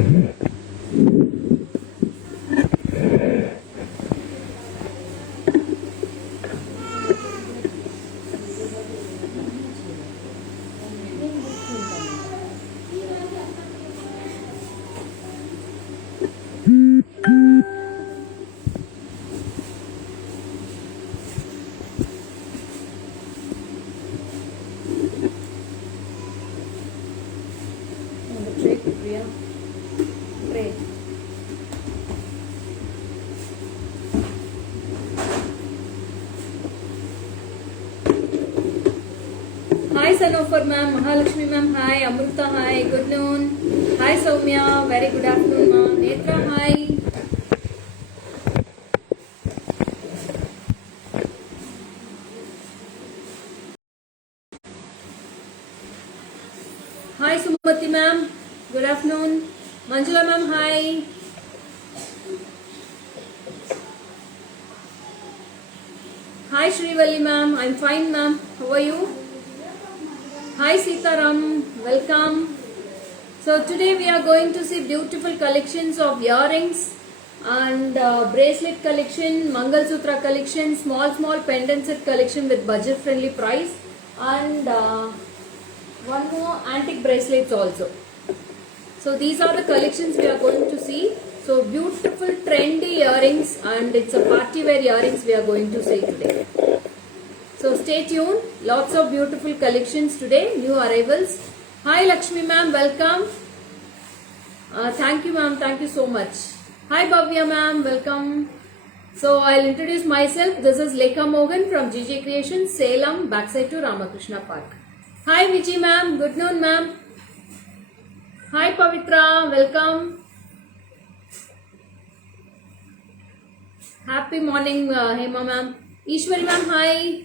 Hi Sanofer ma'am, Mahalakshmi ma'am, hi, Amruta hi, good noon. Hi Soumya, very good afternoon ma'am. Netra hi. Hi Sumati ma'am, good afternoon. Manjula ma'am, hi. Hi Srivalli ma'am, I'm fine ma'am. How are you? Hi Sitaram, welcome. So today we are going to see beautiful collections of earrings and bracelet collection, Mangal Sutra collection, small pendant set collection with budget friendly price, and one more antique bracelets also. So these are the collections we are going to see. So beautiful trendy earrings, and it's a party wear earrings we are going to see today. So stay tuned. Lots of beautiful collections today, new arrivals. Hi Lakshmi ma'am, welcome. Thank you ma'am, thank you so much. Hi Bhavya ma'am, welcome. So I'll introduce myself. This is Lekha Mohan from GJ Creations, Salem, backside to Ramakrishna Park. Hi Vijay ma'am, good noon ma'am. Hi Pavitra, welcome. Happy morning Hema ma'am. Ishwari ma'am, hi.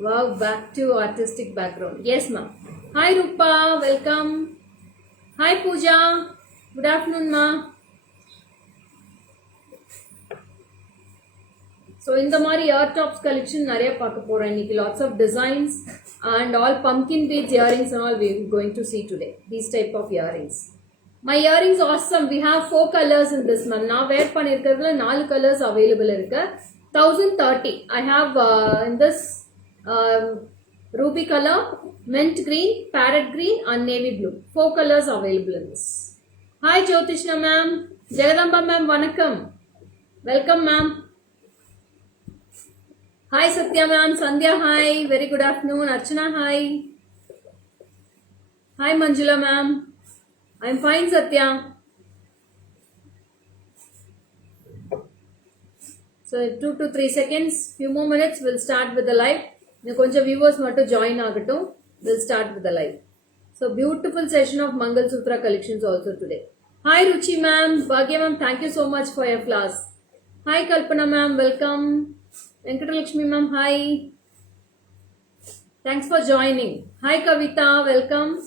Wow, back to artistic background. Yes ma'am. Hi Rupa, welcome. Hi Pooja, good afternoon ma. So in the Mari ear tops collection nariya paaka pora inniki, lots of designs and all pumpkin beads earrings and all we're going to see today. These type of earrings. My earrings awesome. We have 4 colors in this ma'am. Now wear pannirukradhula 4 colors available irukku. 1030. I have in this ruby color, mint green, parrot green and navy blue. 4 colors available in this. Hi Jyotishna ma'am. Jagadamba ma'am, vanakkam. Welcome ma'am. Hi Satya ma'am, Sandhya hi, very good afternoon. Archana hi. Hi Manjula ma'am. I'm fine Satya. So 2 to 3 seconds, few more minutes, we'll start with the live. Konja viewers want to join agato, we'll start with the live. So beautiful session of Mangal Sutra collections also today. Hi Ruchi ma'am, Bhagya ma'am, thank you so much for your class. Hi Kalpana ma'am, welcome. Venkatalakshmi ma'am, hi. Thanks for joining. Hi Kavita, welcome.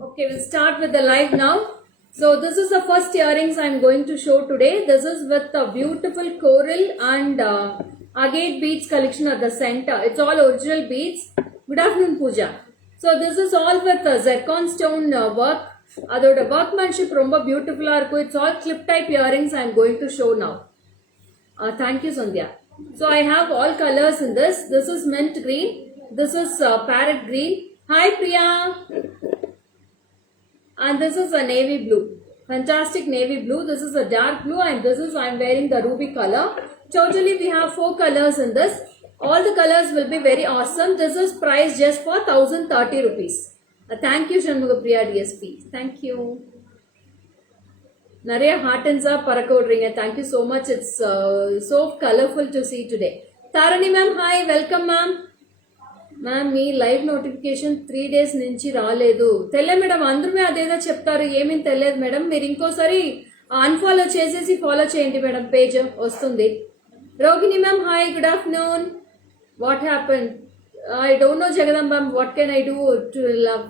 Okay, we'll start with the live now. So this is the first earrings I'm going to show today. This is with a beautiful coral and agate beads collection at the center. It's all original beads. Good afternoon Pooja. So this is all with zircon stone work. Adoda workmanship romba beautiful irukku. It's all clip type earrings I'm going to show now. Thank you Sandhya. So I have all colors in this. This is mint green. This is parrot green. Hi Priya. And this is a navy blue. Fantastic navy blue. This is a dark blue and this is I'm wearing the ruby color. Totally we have 4 colors in this. All the colors will be very awesome. This is priced just for 1030 rupees. Thank you Shanmugapriya DSP. Thank you. Nariya heartens are parakodringa. Thank you so much. It's so colorful to see today. Tarani ma'am, hi. Welcome ma'am. Ma'am మీ live notification 3 days నుంచి రాలేదు. తెలియదు madam, అందరూ అదేదో చెప్తారు, ఏమీ తెలియదు madam. మీరు ఇంకోసారి అన్ఫాలో చేసేసి ఫాలో చేయండి మేడం, పేజ్ వస్తుంది. Rohini ma'am hi, good afternoon. What happen? I don't know Jagadamba, what can I do?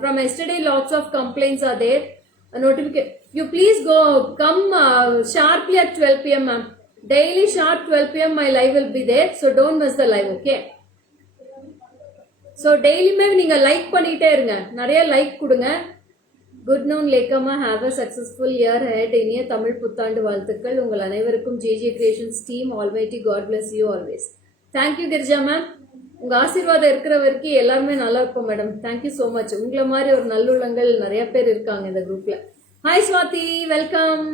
From yesterday lots of complaints are there. Notification. You please come sharply at 12 p.m. ma'am. Daily sharp 12 p.m. my live will be there. So don't miss the live, okay? So டெய்லியுமே நீங்கள் like பண்ணிகிட்டே இருங்க, நிறைய like கொடுங்க. Good noon Lekkamma, have a successful year head. இனிய தமிழ் புத்தாண்டு வாழ்த்துக்கள் உங்கள் அனைவருக்கும். JJ creations team, almighty God bless you always. Thank you Girija ma'am, உங்கள் ஆசீர்வாதம் இருக்கிற வரைக்கும் எல்லாருமே நல்லா இருப்போம் மேடம். Thank you so much. உங்களை மாதிரி ஒரு நல்லுள்ளங்கள் நிறைய பேர் இருக்காங்க இந்த குரூப்பில். Hi Swathi, welcome.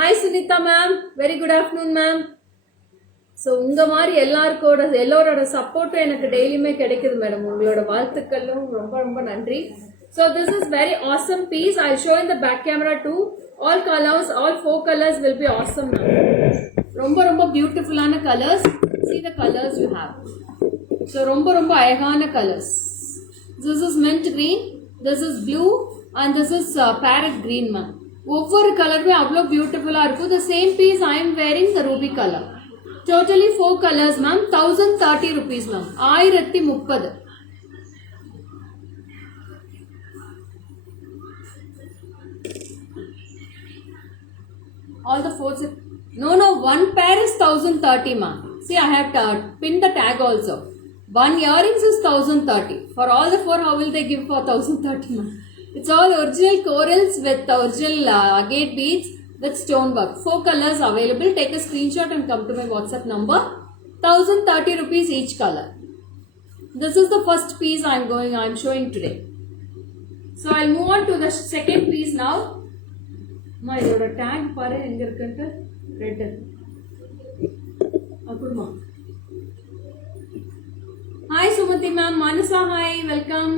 Hi Sunitha ma'am, very good afternoon ma'am. So உங்கள் மாதிரி எல்லாரோட சப்போர்ட்டும் எனக்கு டெய்லியுமே கிடைக்குது மேடம். உங்களோட வாழ்த்துக்களும் ரொம்ப ரொம்ப நன்றி. So this is very awesome piece. I show in the back camera too. All colours, all 4 colors will be awesome ma'am. ரொம்ப ரொம்ப பியூட்டிஃபுல்லான colours. See the colors you have. So ரொம்ப ரொம்ப அழகான colours. This is mint green, this is blue and this is parrot green ma'am. ஒவ்வொரு கலருமே அவ்வளோ பியூட்டிஃபுல்லாக இருக்கும். The same piece I am wearing the ruby color. Totally 4 colors ma'am. 1030 rupees ma'am. 1030. All the 4. No, one pair is 1030 ma'am. See, I have pinned the tag also. One earrings is 1030. For all the 4, how will they give for 1030 ma'am? It's all original corals with original agate beads with stonework. 4 colors available. Take a screenshot and come to my WhatsApp number. 1030 rupees each color. This is the first piece I'm showing today. So I'll move on to the second piece now. My tag pare enga irukku red. Akudma. Hi Sumati ma'am, Manasa hi, welcome.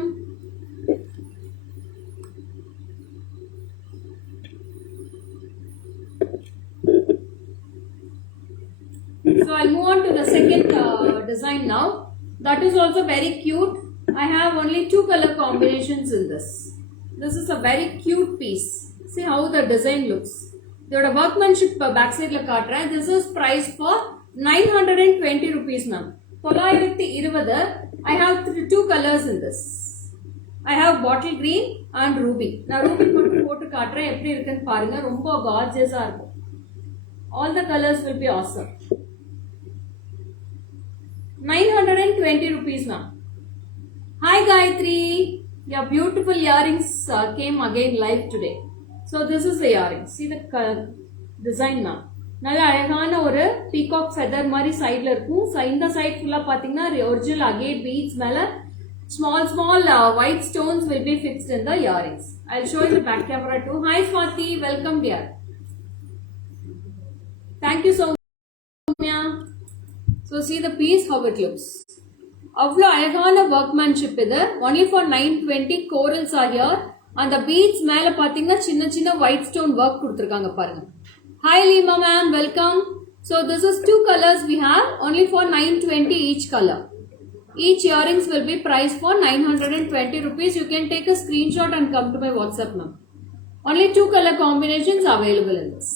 So I'll move on to the second design now. That is also very cute. I have only 2 color combinations in this. This is a very cute piece. See how the design looks. The workmanship back side la kaatra. This is priced for 920 rupees ma'am. 920. I have 2 colors in this. I have bottle green and ruby. Now ruby மட்டும் போட்டு காட்றேன், எப்படி இருக்குன்னு பாருங்க. ரொம்ப gorgeous-ஆ இருக்கும். All the colors will be awesome. 920 rupees ma'am. Hi Gayatri, your beautiful earrings came again live today. So this is the earrings. See the design ma'am. நல்ல அழகான ஒரு பீகாக் ஃபெதர் மாதிரி சைடில் இருக்கும். ஸோ இந்த சைட் ஃபுல்லாக பார்த்தீங்கன்னா ஒரிஜினல் அகேட் பீட்ஸ் மேலே small white stones will be fixed in the earrings. I'll show you the back camera too. Hi Swati, welcome dear. Thank you so much. So see the piece how it looks. அவ்வளோ அழகான workmanship இது. only for 920. corals are here. அந்த beads மேலே பார்த்தீங்கன்னா சின்ன சின்ன white stone work கொடுத்துருக்காங்க பாருங்க. Hi Lima ma'am, welcome. So this is 2 colors we have, only for 920 each color. Each earrings will be priced for 920 rupees. You can take a screenshot and come to my WhatsApp ma'am. Only 2 color combinations available in this.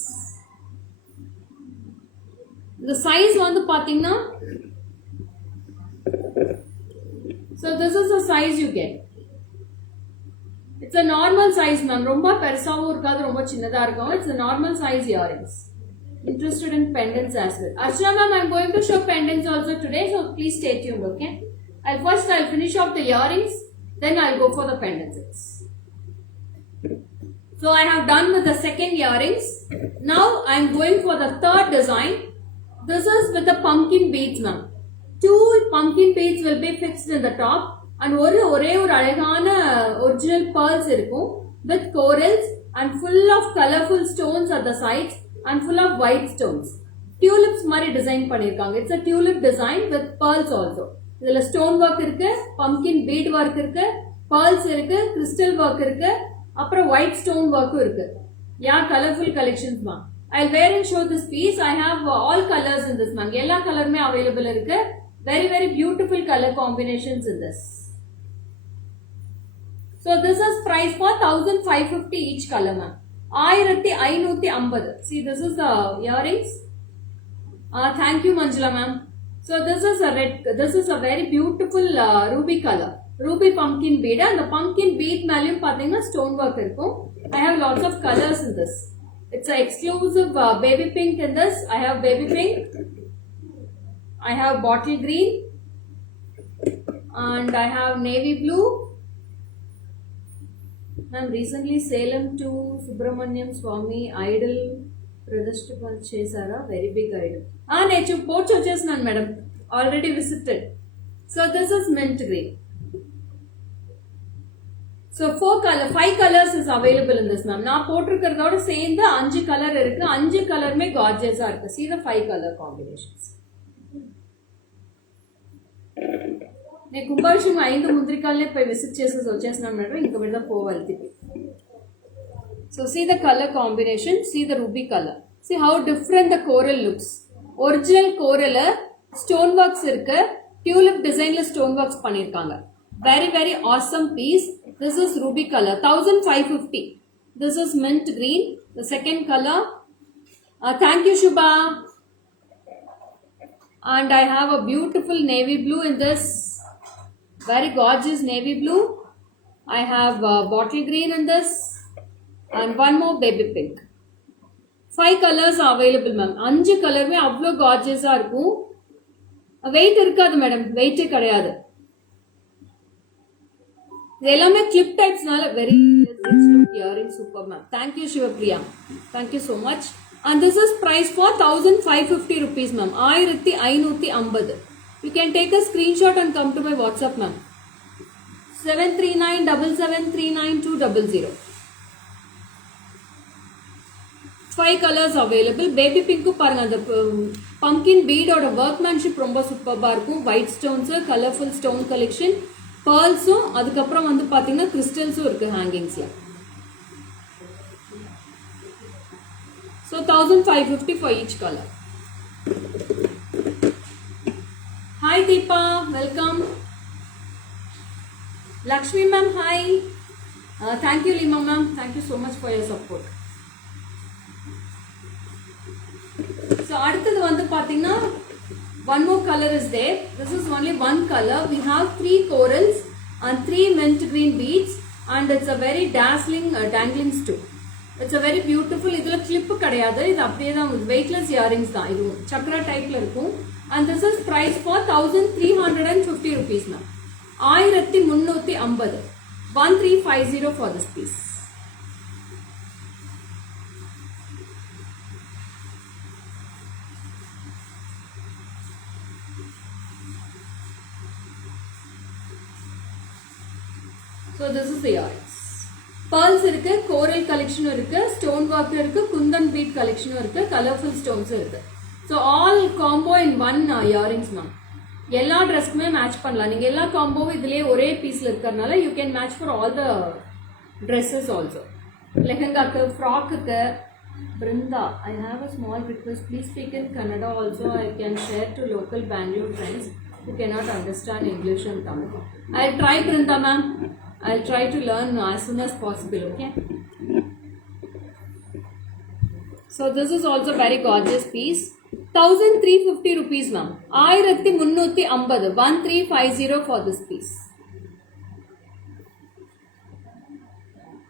The size வந்து பாத்தீங்கன்னா, so this is the size you get. It's a normal size ma'am. ரொம்ப பெருசாவும் இருக்காது, ரொம்ப சின்னதா இருக்கும். It's a normal size earrings. Interested in pendants as well. Archana ma'am, I'm going to show pendants also today, so please stay tuned, okay? I'll finish off the earrings, then I'll go for the pendants. So I have done with the second earrings. Now I'm going for the third design. This is with the pumpkin beads ma'am. 2 pumpkin beads will be fixed in the top and ஒரே ஒரு அழகான original pearls இருக்கும் with corals and full of colorful stones at the sides and full of white stones. Tulips மாதிரி design பண்ணிருக்காங்க. It's a tulip design with pearls also. இதுல stone work இருக்கு, pumpkin bead work இருக்கு, pearls இருக்கு, crystal work இருக்கு, அப்புறம் white stone work இருக்கு. Yeah, colorful collections ma'am. I'll wear and show this piece. I have all colors in this ma'am. எல்லா கலருமே available இருக்கு. Very very beautiful color combinations in this. So this is price for 1550 each color ma'am. 1550. See this is the earrings. Thank you Manjula ma'am. So this is a red. This is a very beautiful ruby color. Ruby pumpkin bead. And the pumpkin bead மேலயும் பாத்தீங்கன்னா stone work இருக்கும். I have lots of colors in this. It's an exclusive baby pink in this. I have baby pink. I have bottle green. and I have navy blue. Ma'am, recently Salem to Subramaniam Swami idol Pradashthapal Chesara, very big idol. Nechu poach vachesnanu madam, already visited. So this is mint green. So 5 colors is available in this ma'am. நான் போட்டிருக்கிறதோட சேர்ந்து 5 colour இருக்கு. 5 கலருமே gorgeous-ஆ இருக்கு. See the 5 color combinations. నేను కుంభాషం 5 ముంద్రికాలనే పోయి visit చేసేసి వచ్చేస్తున్నాను madam. ఇంక మీద పోవాలి తిప్పి. So see the color combination, see the ruby color. See how different the coral looks. Original coral stone works இருக்கு. Tulip designல stone works பண்ணிருக்காங்க. Very very awesome piece. This is ruby color, 1550. This is mint green, the second color. Thank you Shubha. And I have a beautiful navy blue in this. Very gorgeous navy blue. I have bottle green in this. And one more baby pink. 5 colors are available ma'am. 5 color mein avlo gorgeous ah irukum. Weight irukadu madam, weight கிடையாது. எல்லாமே clip டைப்ஸ்னால very rich look earring super ma'am. Thank you Sivapriya, thank you so much. And this is price for 1550 rupees ma'am. 1550. You can take a screenshot and come to my WhatsApp ma'am. 7397739200. 5 colors available. Baby pink பாருங்க, அந்த pumpkin பீடோட workmanship ரொம்ப சூப்பராக இருக்கும். White stones, colourful stone collection, pearls-உம் அதுக்கப்புறம் வந்து பாத்தீங்கன்னா கிறிஸ்டல்ஸும் இருக்கு ஹேங்கிங்ஸ்ல. So 1550 for each color. Hi Deepa, welcome. Lakshmi ma'am, hi. Thank you Lima ma'am, thank you so much for your support. So அடுத்தது வந்து பாத்தீங்கன்னா one more color is there. This is only one color. We have 3 corals and 3 mint green beads, and it's a very dazzling dangling stone. It's a very beautiful. இதுல clip கிடையாது, இது அப்படியே தான் weightless earrings தான். இது சக்கரா டைப்ல இருக்கும். And this is price for 1350 rupees now. 1350. 1350 for this piece. So this is the earrings. Pearls இருக்கு, coral collection இருக்கு, stone work இருக்கு, kundan bead collection இருக்கு, colorful stones இருக்கு. So all combo in one earrings ma'am. எல்லா ட்ரெஸ்க்குமே match பண்ணலாம். நீங்க எல்லா காம்போவும் இதுலயே ஒரே பீஸ்ல இருக்கறனால you can match for all the dresses also. லெஹங்காக்கு, ஃப்ராக்குக்கு. Brinda, I have a small request. Please speak in Kannada also. I can share to local Bangalore friends who cannot understand English and Tamil. I'll try Brinda ma'am. I'll try to learn as soon as possible, okay? So this is also very gorgeous piece. 1350 rupees ma'am. 1350. 1350 for this piece.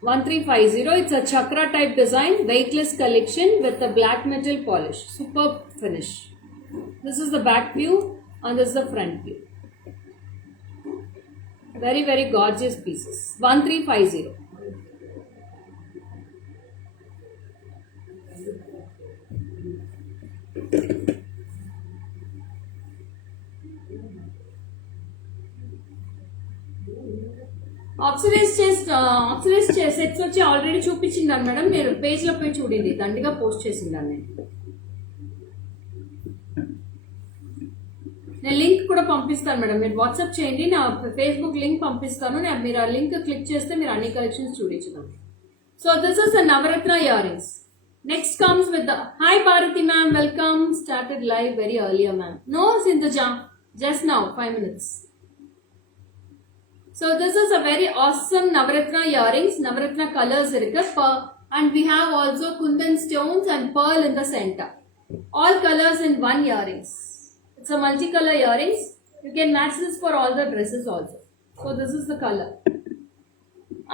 1350. It's a chakra type design, weightless collection with a black metal polish. Superb finish. This is the back view and this is the front view. Very very gorgeous pieces. 1350. Oxidise sets వచ్చి already చూపించిందాను madam. మీరు page లో పోయి చూడండి, దండిగా post చేసిందాను నేను link కూడా పంపిస్తాను madam. మీరు వాట్సాప్ చేయండి, నా ఫేస్బుక్ లింక్ పంపిస్తాను. మీరు ఆ లింక్ క్లిక్ చేస్తే మీరు అన్ని కలెక్షన్స్ చూడించుదాం. So this is the Navaratna ear rings. Next comes with the hi Bharathi ma'am, welcome. Started live very earlier ma'am. No Sindhuja, just now 5 minutes. So this is a very awesome Navaratna earrings. Navaratna colors irukku, and we have also kundan stones and pearl in the center. All colors in one earrings. It's a multicolor earrings. You can match this for all the dresses also. So this is the color.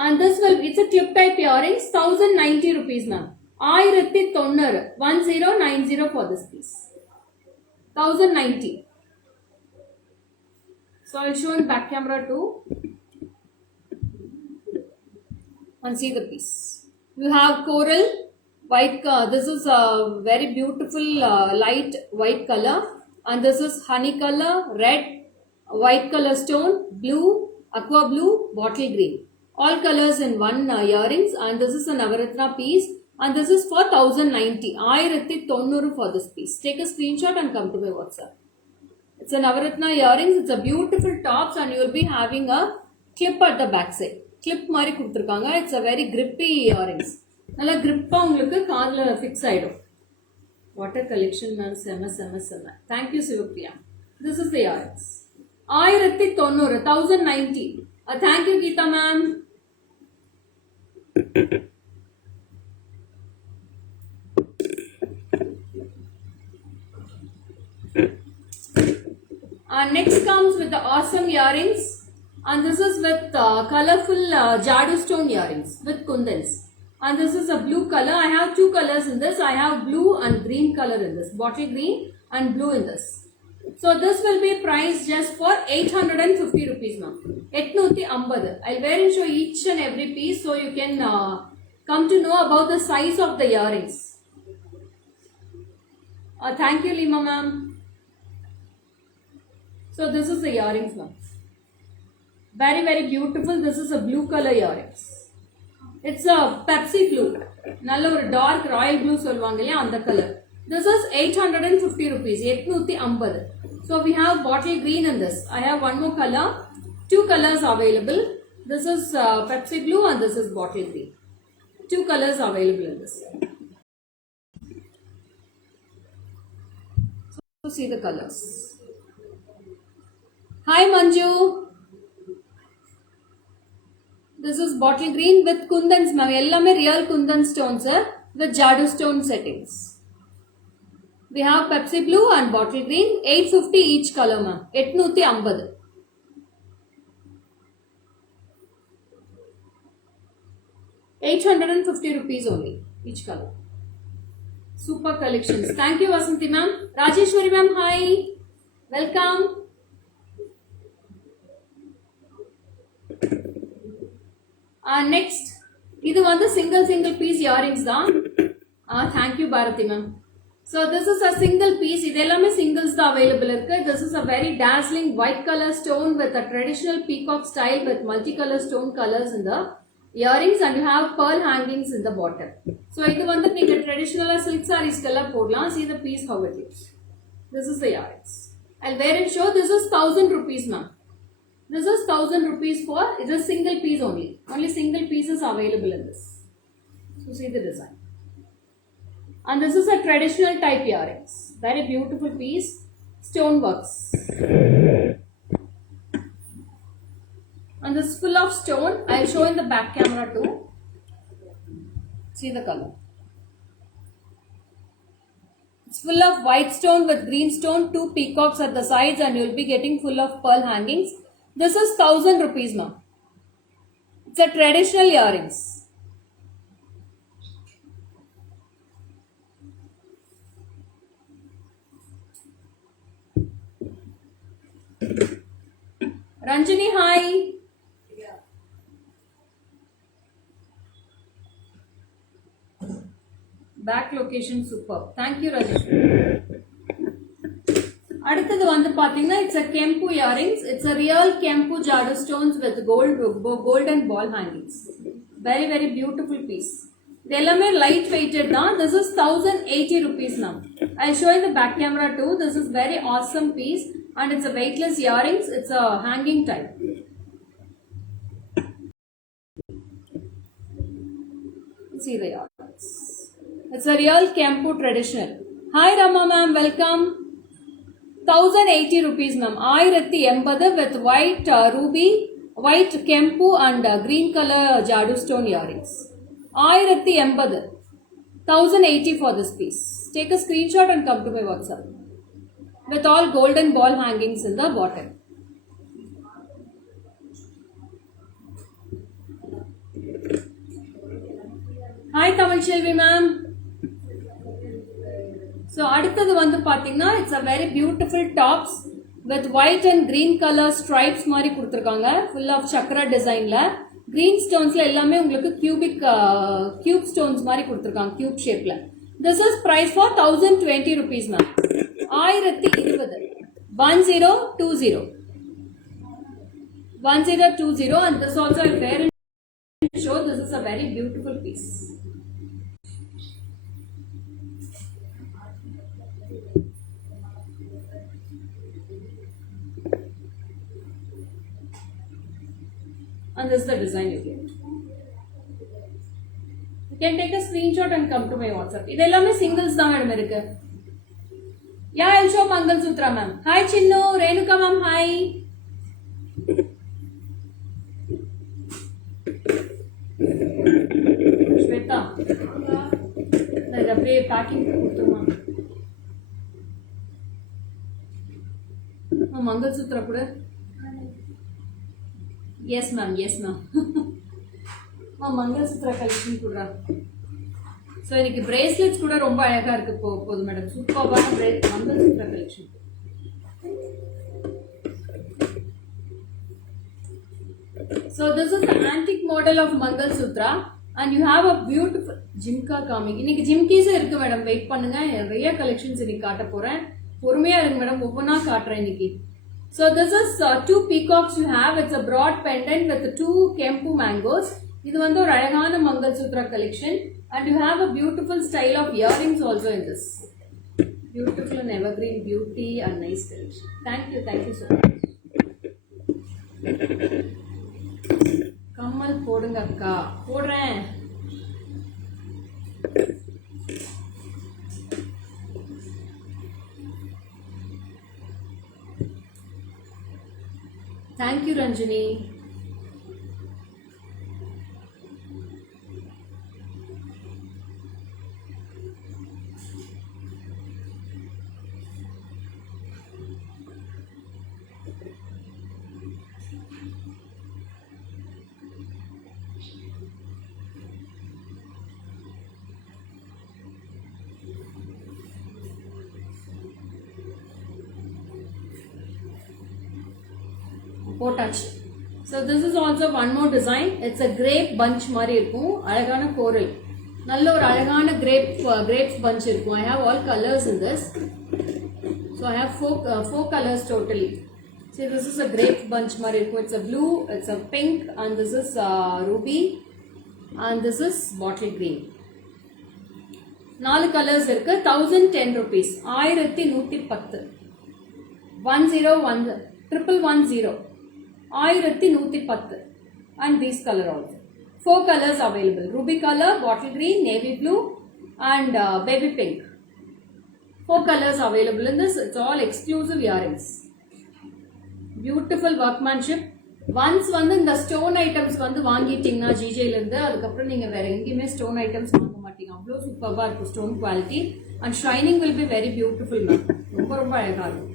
And this will, it's a clip type earrings. 1090 rupees ma'am. 1090 for this piece. 1090. So I'll show in back camera too. And see the piece. You have coral, white. This is a very beautiful light white color, and this is honey color, red, white color stone, blue, aqua blue, bottle green. All colors in one earrings, and this is a Navaratna piece, and this is for 1090. 1090 for this piece. Take a screenshot and come to my WhatsApp. It's a Navaratna earrings. It's a beautiful tops, and you will be having a clip at the back side. Clip மாதிரி கொடுத்துருக்காங்க. It's a very grippy earrings. நல்லா grip-ஆ உங்களுக்கு காதில் fix ஆயிடும். Water collection ma'am செம. Thank you Sivapriya. This is the earrings. 1090, 1090. Thank you Geeta ma'am. Next comes with the awesome earrings, and this is with colorful Jadu stone earrings with kundans, and this is a blue color. I have two colors in this. I have blue and green color in this, bottle green and blue in this. So this will be priced just for 850 rupees ma'am. 850. I'll wear and show each and every piece so you can come to know about the size of the earrings. Thank you Lima ma'am. So this is the earrings ma'am. Very beautiful. This is a blue color earrings. It's a Pepsi blue. நல்ல ஒரு dark royal blue சொல்வாங்க இல்லையா அந்த color. This is 850 rupees. 850. So we have bottle green in this. I have one more color. Two colors available. This is Pepsi blue and this is bottle green. Two colors available in this. So see the colors. Hi Manju. This is bottle green with kundans ma'am. Ellame real kundan stones with Jadu stone settings. We have Pepsi blue and bottle green. 850 each color ma'am. 850. 850 rupees only each color. Super collections. Thank you Vasanthi ma'am. Rajeshwari ma'am, hi. Welcome. Next, இது வந்து single piece earrings தான். Thank you Bharati ma'am. So this is a single piece. இது எல்லாமே singles தான் available இருக்கு. This is a very dazzling white color stone with a traditional peacock style with multicolor stone colors in the earrings, and you have pearl hangings in the bottom. So இது வந்து நீங்க traditional silk sarees எல்லாம் போடலாம். See the piece how it looks. This is the earrings. I'll wear and show. This is 1000 rupees ma'am. This is 1000 rupees for, it is single piece only. Only single pieces available in this. So see the design. And this is a traditional type earrings. Very beautiful piece. Stone works. And this is full of stone. I'll show in the back camera too. See the color. It's full of white stone with green stone, two peacocks at the sides, and you'll be getting full of pearl hangings. This is 1000 rupees ma'am. It's a traditional earrings. Ranjini, hi. Back location superb. Thank you Rajesh. அடுத்தது வந்து பாத்தீங்கன்னா it's a Kempu earrings. It's a real Kempu Jadu stones with golden ball hangings. Very beautiful piece. இது எல்லாமே light weighted தான். This is 1080 rupees now. I'll show you the back camera too. This is very awesome piece and it's a weightless earrings. It's a hanging type. See the earrings. It's a real Kempu traditional. Hi Rama ma'am, welcome. 1080 rupees ma'am. 1080 with white ruby, white Kempu and green color Jadu stone earrings. 1080. 1080 for this piece. Take a screenshot and come to my WhatsApp. With all golden ball hangings in the bottom. Hi Tamil Shelvi ma'am. So அடுத்தது வந்து பாத்தீங்கன்னா it's a very beautiful tops with white and green color stripes மாதிரி கொடுத்திருக்காங்க full of chakra designல green stonesல எல்லாமே உங்களுக்கு cube stones மாதிரி கொடுத்திருக்காங்க cube shapeல. This is price for 1020 rupees ma'am. 1020 1020 and this also I wear and show. This is a very beautiful piece. And this is the design you get. You can take a screenshot and come to my WhatsApp. This is singles da madam irukku. Yeah, I'll show Mangal Sutra ma'am. Hi Chinnu, Renuka ma'am, hi. Shweta. Like a packing kuduthuma. Mangal Sutra kuda. Yes ma'am, yes ma'am. Mangal Sutra collection kuda. So iniki bracelets kuda romba alaga irukku podu madam. Superba Mangal Sutra collection. So this is the antique model of Mangal Sutra and you have a beautiful jimka comic. Iniki jimkis irukku madam, wait pannunga, neriya collections iniki kaata poren. Porumeya irunga madam, ovvona kaatren iniki. So this is two peacocks you have. It's a broad pendant with two kempu mangoes. This is ஒரு அழகான Mangal Sutra collection and you have a beautiful style of earrings also in this. Beautiful and evergreen beauty and nice collection. Thank you so much. கம்மல் போடுங்க அக்கா. போடுறேன். Thank you Ranjini. போட்டாச்சு. So this is also one more design. It's a grape bunch மாதிரி இருக்கும். அழகான கோரல். நல்ல ஒரு அழகான grapes bunch இருக்கும். I have all colors in this. So I have four colors totally. See, this is a grape bunch மாதிரி இருக்கும். It's a blue, it's a pink and this is ruby and this is bottle green. 4 colors இருக்கு. 1010 rupees. 1110. 101 110. 1110 and these color also. 4 colors available. Ruby color, bottle green, navy blue and baby pink. 4 colors available in this. It's all exclusive earrings. Beautiful workmanship. Once இந்த stone items வாங்கிட்டீங்கன்னா ஜிஜேல இருந்து அதுக்கப்புறம் நீங்க வேற எங்கேயுமே stone items வாங்க மாட்டீங்க. அவ்வளோ சூப்பர்பா இருக்கும் stone quality and shining will be very beautiful ma'am. ரொம்ப அழகா இருக்கும்.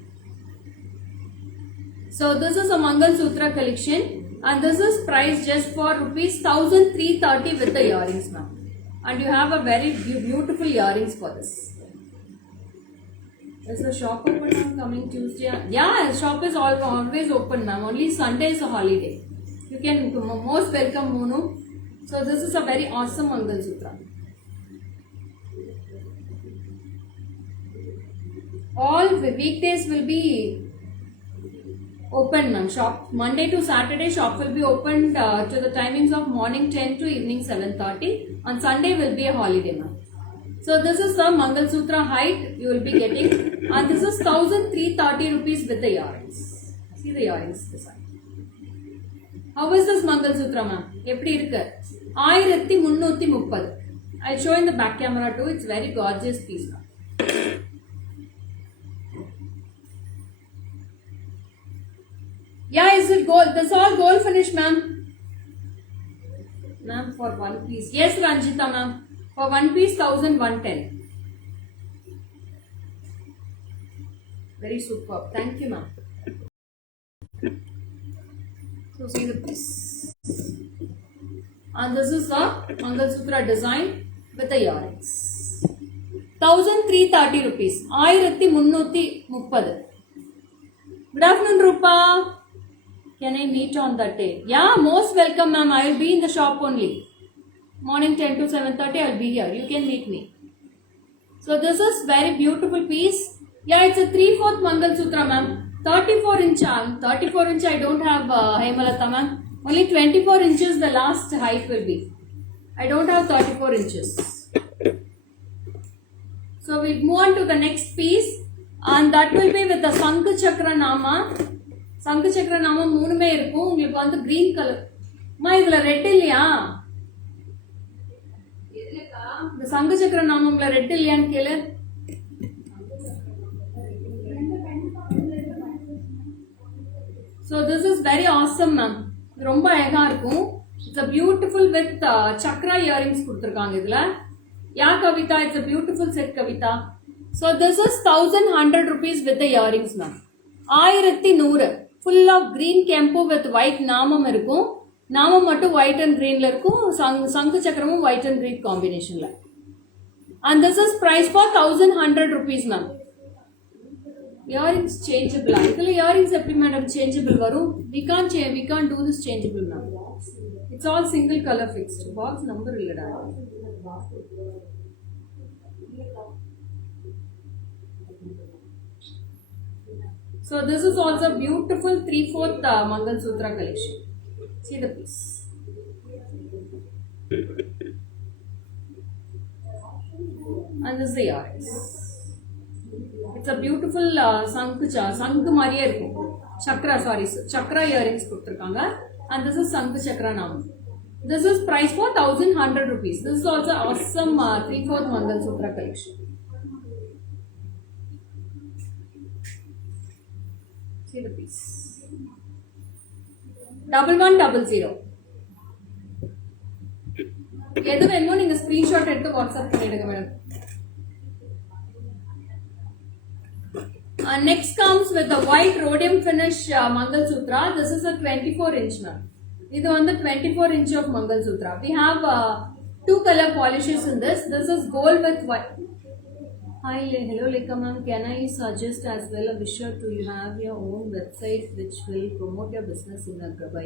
So this is a Mangal Sutra collection and this is priced just for rupees 1330 with the earrings ma'am. And you have a very beautiful earrings for this. Is the shop open on coming Tuesday? Yeah, the shop is always open ma'am. Only Sunday is a holiday. You can most welcome Monu. So this is a very awesome Mangal Sutra. All the weekdays will be open ma'am. Shop Monday to Saturday shop will be opened to the timings of morning 10 to evening 7:30. On Sunday will be a holiday ma'am. So this is the Mangal Sutra height you will be getting and this is 1330 rupees with the earrings. See the earrings design. How is this Mangal Sutra ma'am? எப்படி இருக்கு? 1330. I'll show in the back camera too. It's very gorgeous piece ma'am. Yeah, is it gold? That's all gold finish, ma'am. Ma'am, for one piece. Yes, Ranjita, ma'am. For one piece, 1110. Very superb. Thank you, ma'am. So, see the piece. And this is a Mangal Sutra design with the earrings. 1330 rupees. 1330. Good afternoon, Rupa. Can I meet on that day? Yeah, most welcome, ma'am. I will be in the shop only. Morning 10 to 7:30, I will be here. You can meet me. So this is very beautiful piece. Yeah, it's a 3/4 Mangal Sutra, ma'am. 34 inch. 34 inch I don't have Hemalata, ma'am. Only 24 inches the last height will be. I don't have 34 inches. So we'll move on to the next piece. And that will be with the Sankha Chakra Nama. Sankha Chakra Nama மூணுமே இருக்கும். உங்களுக்கு வந்து green color. மா இதுல red இல்லையா? இந்த சங்கு சக்கர நாமம்ல ரெட் இல்லையான்னு கேளு. So this is very awesome, ma'am. ரொம்ப அழகா இருக்கும். It's a beautiful with chakra earrings கொடுத்திருக்காங்க இதுல. Yeah, Kavita, it's a beautiful set, Kavita. So this is 1100 rupees with the earrings, ma'am. 1100 full of green kempo with white நாமம் இருக்கும். நாமம் மட்டும் white and greenல இருக்கும். சங்கு சக்கரமும் white and green combinationல. And this is price for 1100 rupees, ma'am. Earrings changeable. இதுல earrings எப்படி madam changeable வரும்? We can't do this changeable, ma'am. It's all single color fixed. Box number இல்லடா. So this is also beautiful 3/4 Mangal Sutra collection. See the piece. And this is the earrings. It's a beautiful Sankh மாதிரியே இருக்கும். Chakra earrings கொடுத்திருக்காங்க. And this is Sankh Chakra Nam. This is price for 1100 rupees. This is also awesome 3/4 Mangal Sutra collection. See the piece. 1100. எது வேணுமோ நீங்க screenshot எடுத்து WhatsApp பண்ணிடுங்க madam. Next comes with the white rhodium finish Mangal Sutra. This is a 24 inch, ma'am. This is the 24 inch of Mangal Sutra. We have 2 color polishes in this. This is gold with white. Hi, hello Lekha ma'am. Can I suggest as well a wish to you have your own website which will promote your business in a Gabai?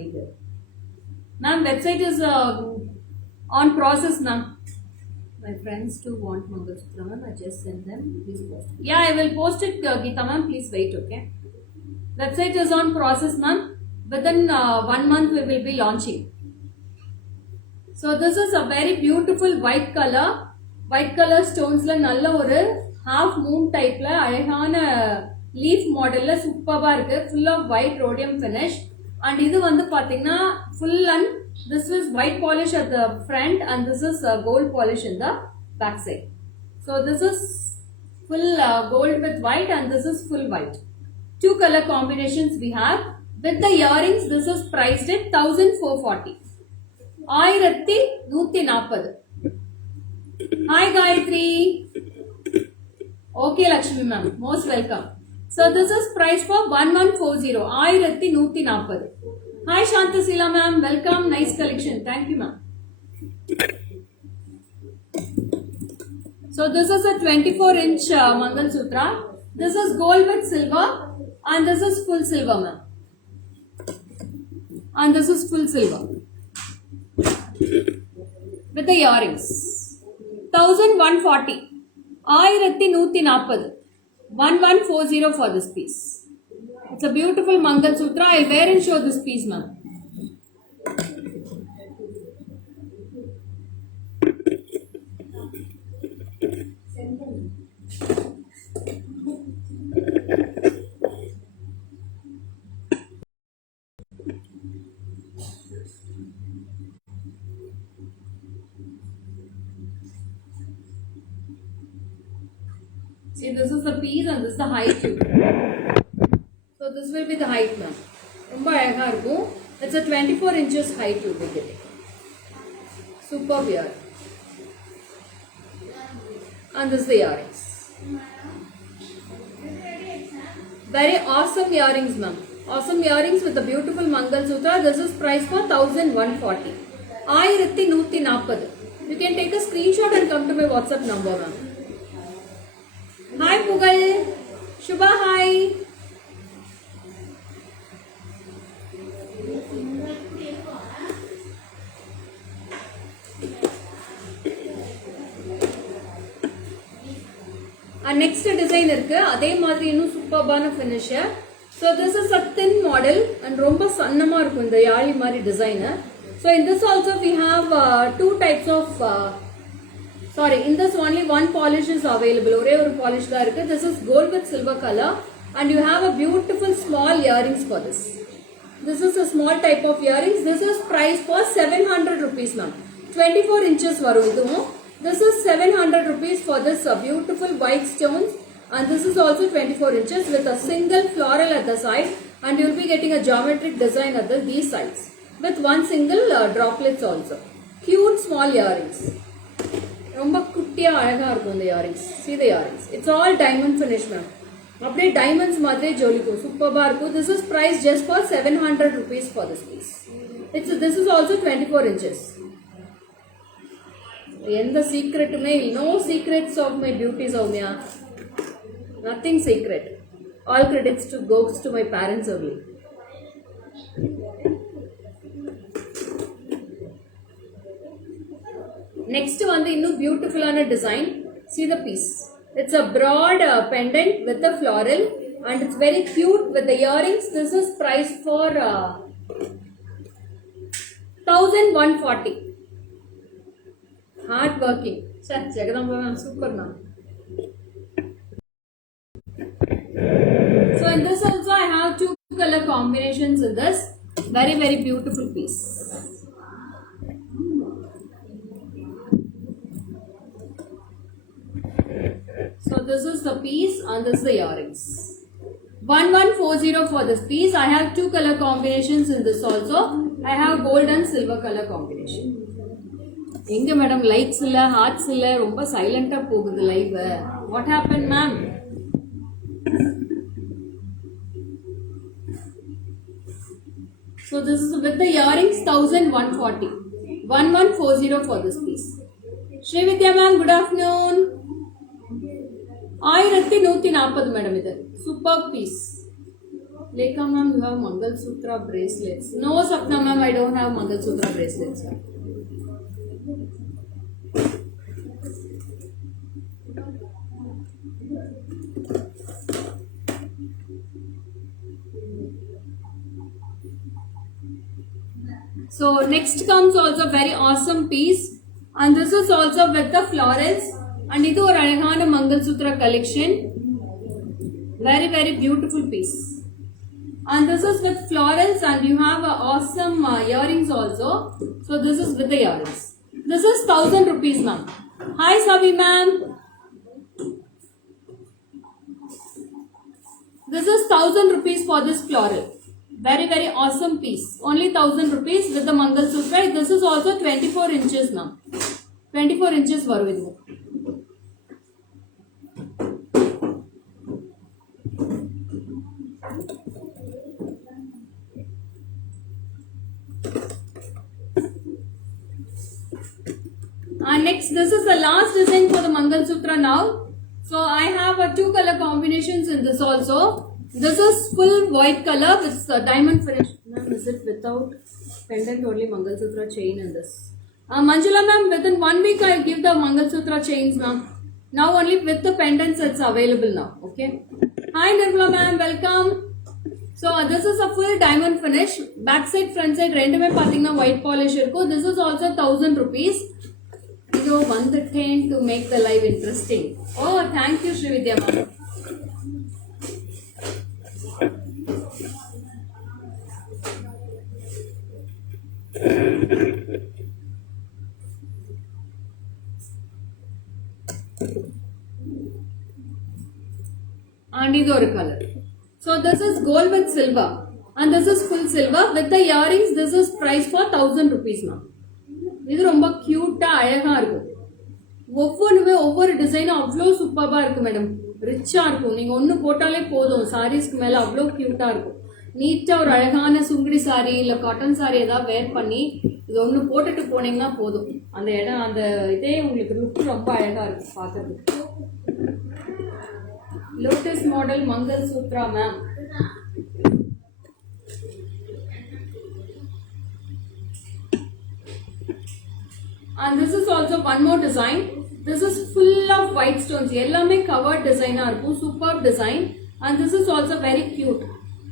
Ma'am, website is on process, ma'am. My friends too want Mangal Sutra, ma'am. I just sent them. Please post. Yeah, I will post it, Geeta ma'am. Please wait, okay? Website is on process, ma'am. Within 1 month we will be launching. So this is a very beautiful white color. White color stones la nalla oru half moon type la அழகான leaf model la சூப்பரா இருக்கு. Full of white rhodium finish. And இது வந்து பாத்தீங்கன்னா full and this is white polish at the front and this is gold polish in the back side. So this is full gold with white and this is full white. 2 color combinations we have. With the earrings, this is priced at 1440. 1140. Hi Gayatri. Okay Lakshmi ma'am, most welcome. So this is price for 1140. 1140. Hi Shantasila ma'am, welcome. Nice collection. Thank you ma'am. So this is a 24 inch Mangal Sutra. This is gold with silver and this is full silver ma'am. And this is full silver. With the earrings. 1140. 1140. 1140 for this piece. It's a beautiful Mangal Sutra. I'll wear and show this piece, ma'am. See, this is the piece and this is the height. So this will be the height, ma'am. ரொம்ப அழகா இருக்கும். It's a 24 inches height you will be getting. Super weird. And this is the earrings. Very awesome earrings, ma'am. Awesome earrings with a beautiful Mangal Sutra. This is priced for 1140. 1140. You can take a screenshot and come to my WhatsApp number, ma'am. Hi Pugal. Shubha, hi. next design irukku adhe madri innum superbana finish. So this is a thin model and romba sannama irukum indha yali mari design. So in this also we have two types of in this only one polish is available. Ore or polish da irukku. This is gold with silver color and you have a beautiful small earrings for this. This is a small type of earrings. This is priced for 700 rupees ma'am. 24 inches varum idu. This is 700 rupees for this beautiful white stones, and this is also 24 inches with a single floral at the side, and you will be getting a geometric design at these sides with one single droplets also. Cute small earrings. Romba kuttiya alaga irukum the earrings. See the earrings. It's all diamond finish ma'am. Apne diamonds madre joliko superba irukku. This is priced just for 700 rupees for this piece. This is also 24 inches. In the secret mail, no secrets of my beauty Soumya. Nothing secret. All credits goes to my parents only. Next one, the innu beautiful on a design. See the piece. It's a broad pendant with the floral and it's very cute with the earrings. This is priced for 1140. Hard working. Jagadamba ma'am, super ma'am. So in this also I have two color combinations in this. Very very beautiful piece. So this is the piece and this is the earrings. 1140 for this piece. I have two color combinations in this also. I have gold and silver color combination. எங்க madam likes இல்ல hearts இல்ல ரொம்ப சைலண்டா போகுது live. What happen ma'am? So this is with the earrings 1140. 1140 for this piece. Srividya ma'am, good afternoon. 1140 madam idu. Superb piece. Lekha ma'am, you have Mangal Sutra bracelets. No Sapna ma'am, I don't have Mangal Sutra bracelets. So next comes also very awesome piece, and this is also with the florals, and idu or alagana Mangal Sutra collection. Very very beautiful piece, and this is with florals and you have awesome earrings also. So this is with the earrings. This is 1000 rupees ma'am. Hi Savi ma'am. This is 1000 rupees for this floral. Very very awesome piece. Only 1000 rupees with the Mangal Sutra. This is also 24 inches now. 24 inches varu idu. And next, this is the last design for the Mangal Sutra now. So I have two color combinations in this also. This is full white color with diamond finish. Ma'am, is it without pendant only Mangal Sutra chain in this? Manjula ma'am, within 1 week I give the Mangal Sutra chains ma'am. Now only with the pendants it's available now. Okay. Hi Nirmala ma'am, welcome. So this is a full diamond finish. Back side, front side, rendume pathina white polish irukku. This is also 1000 rupees. You want the thing to make the live interesting. Oh, thank you Srividya ma'am. And this is color. So this is gold with silver and this is full silver with the earrings. This is priced for 1000 rupees ma'am. இது ரொம்ப கியூட்டா அழகா இருக்கும். ஒவ்வொன்றுமே ஒவ்வொரு டிசைனும் அவ்வளோ சூப்பராக இருக்கு மேடம். ரிச்சா இருக்கும். நீங்க ஒன்று போட்டாலே போதும். சாரீஸ்க்கு மேல அவ்வளோ கியூட்டா இருக்கும். நீட்டா ஒரு அழகான சுங்குடி சாரி இல்ல காட்டன் சாரி ஏதாவது வேர் பண்ணி இது ஒன்று போட்டுட்டு போனீங்கன்னா போதும். அந்த இடம் அந்த இதே உங்களுக்கு லுக் ரொம்ப அழகா இருக்கும் பார்க்கறதுக்கு. Lotus model Mangal Sutra ma'am. And this is also one more design. This is full of white stones. எல்லாமே covered design இருக்கும். Superb design. And this is also very cute.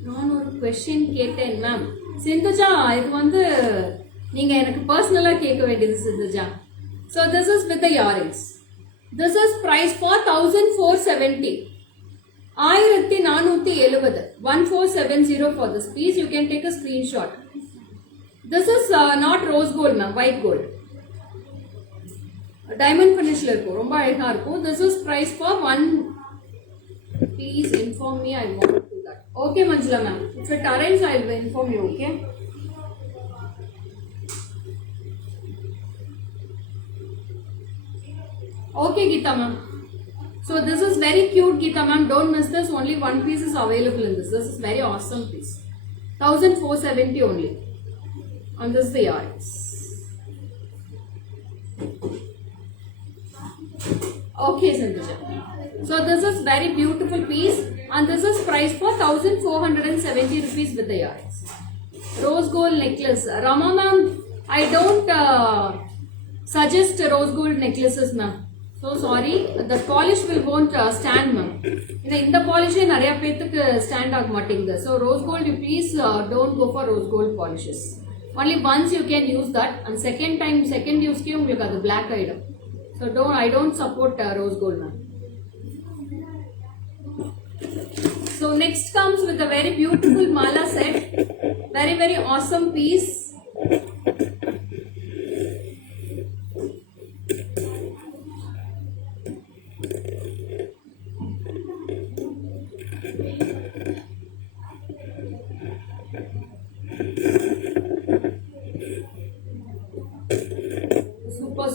நான் ஒரு question கேட்டேன் மேம். சிந்துஜா இது வந்து நீங்க எனக்கு பர்சனலா கேட்க வேண்டியது Sindhuja. So this is with the earrings. This is price for 1470. 1470. 1470 for this piece. You can take a screenshot. This is not rose gold ma'am, white gold. Diamond finishல இருக்கும். ரொம்ப அழகா இருக்கும். This is price for one. Please inform me. I want to do that. Okay Manjula ma'am. If it arranges, I will inform you. Okay. Okay Geeta ma'am. So this is very cute Geeta ma'am. Don't miss this. Only one piece is available in this. This is very awesome piece. 1470 only. And this is the earrings. Okay Sandhya. So this is very beautiful piece and this is priced for 1470 rupees with the earrings. Rose gold necklace. Rama ma'am, I don't suggest rose gold necklaces ma'am. So sorry, the polish won't stand ma'am. In the polish நிறைய பேத்துக்கு stand ஆக மாட்டேங்குது. So rose gold you please don't go for rose gold polishes. Only once you can use that and second use க்கு உங்களுக்கு அது black ஆயிடும். So I don't support rose gold ma'am. So next comes with a very beautiful mala set. Very very awesome piece.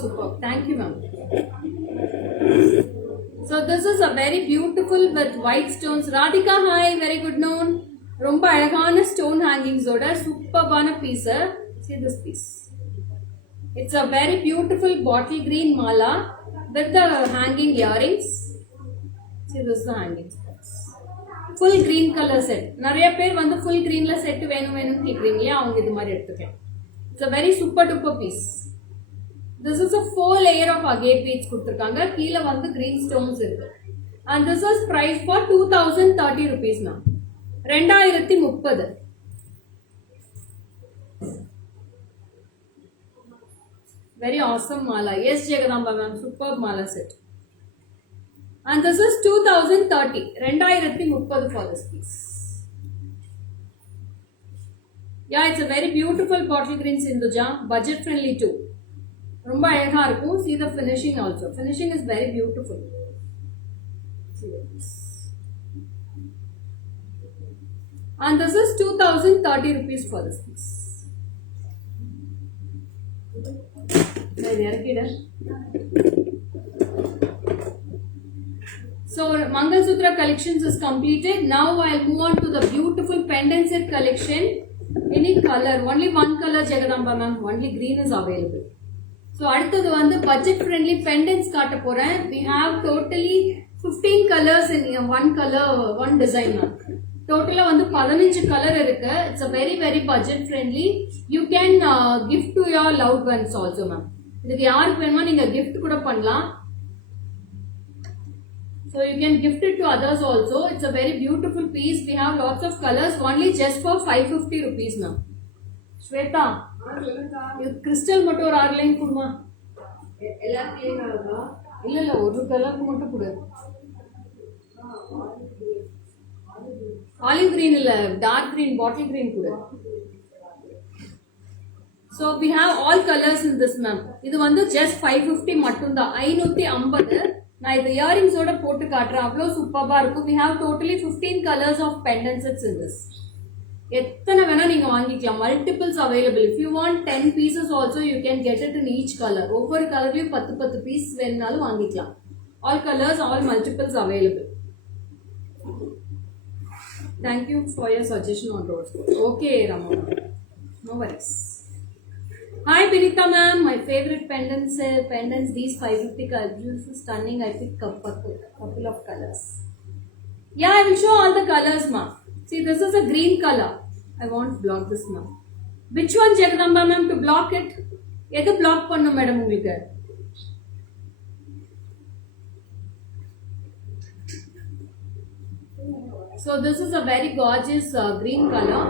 Super. Thank you ma'am. So this is a very beautiful with white stones. Radhika, hi, very good noon. ரொம்ப அழகான stone hangings ஓட சூப்பர்பான piece. See this piece. It's a very beautiful bottle green mala with the hanging earrings. See this is the hanging spots. Full green color set. நிறைய பேர் வந்து full greenல set வேணும்னு கேக்குறீங்க அவங்க இது மாதிரி எடுத்துக்கலாம். It's a very super duper piece. This is a 4 layer of agate beads கொடுத்திருக்காங்க. கீழ வந்து green stones இருக்கு. And this is priced for 2030 rupees now. 2030. Very awesome mala. Yes Jagadamba ma'am, superb mala set. And this is 2030. 2030 for this piece. Yeah, it's a very beautiful bottle green Sindhuja. Budget friendly too. ரொம்ப அழகா இருக்கும். See the finishing also. Finishing is very beautiful. See this. And this is 2030 rupees for this piece. So Mangalsutra collections is completed. Now I'll move on to the beautiful pendant set collection. Any color, only one color Jagadamba ma'am. Only green is available. So அடுத்தது வந்து budget friendly pendants காட்ட போறேன். We have totally 15 colors in one design ma'am. Totally வந்து 15 color இருக்கு. It's a very very budget friendly. You can gift to your loved ones also ma'am. இதுக்கு யாருக்கு வேணுமோ நீங்க gift கூட பண்ணலாம். So you can gift it to others also. It's a very beautiful piece. We have lots of colors. Only just for 550 rupees ma'am. Shweta, இது crystal மட்டும் ஒரு 6 line கொடுமா. எல்லாம் க்ளீன் ஆகுதா? இல்ல ஒரு கலருக்கு மட்டும் கொடு. ஆலிவ் green இல்ல, dark green, bottle green கொடு. So we have all colors in this ma'am. இது வந்து just 550 மட்டும் தான். 550. நான் இது இயரிங்ஸ் ஓட போட்டு காட்டுறேன். அவ்வளவு சூப்பரா இருக்கும். We have totally 15 colors of pendant sets in this. எத்தனை வேணா நீங்க வாங்கிக்கலாம். Multiples available. If you want 10 pieces also you can get it in each color. ஒவ்வொரு கலர்லயும் 10 பீஸ் வேணும்னாலும் வாங்கிக்கலாம். All colors, all multiples available. Thank you for your suggestion on rose gold. Okay Rama. No worries. Hi Binita ma'am, my favorite pendants. These 550 colors is stunning. I picked a couple of colors. Yeah, I will show all the colors ma'am. See, this is a green color. I want to block this ma'am. Which one Jagadamba ma'am to block it? எது block பண்ணும் madam உங்களுக்கு? So this is a very gorgeous green color.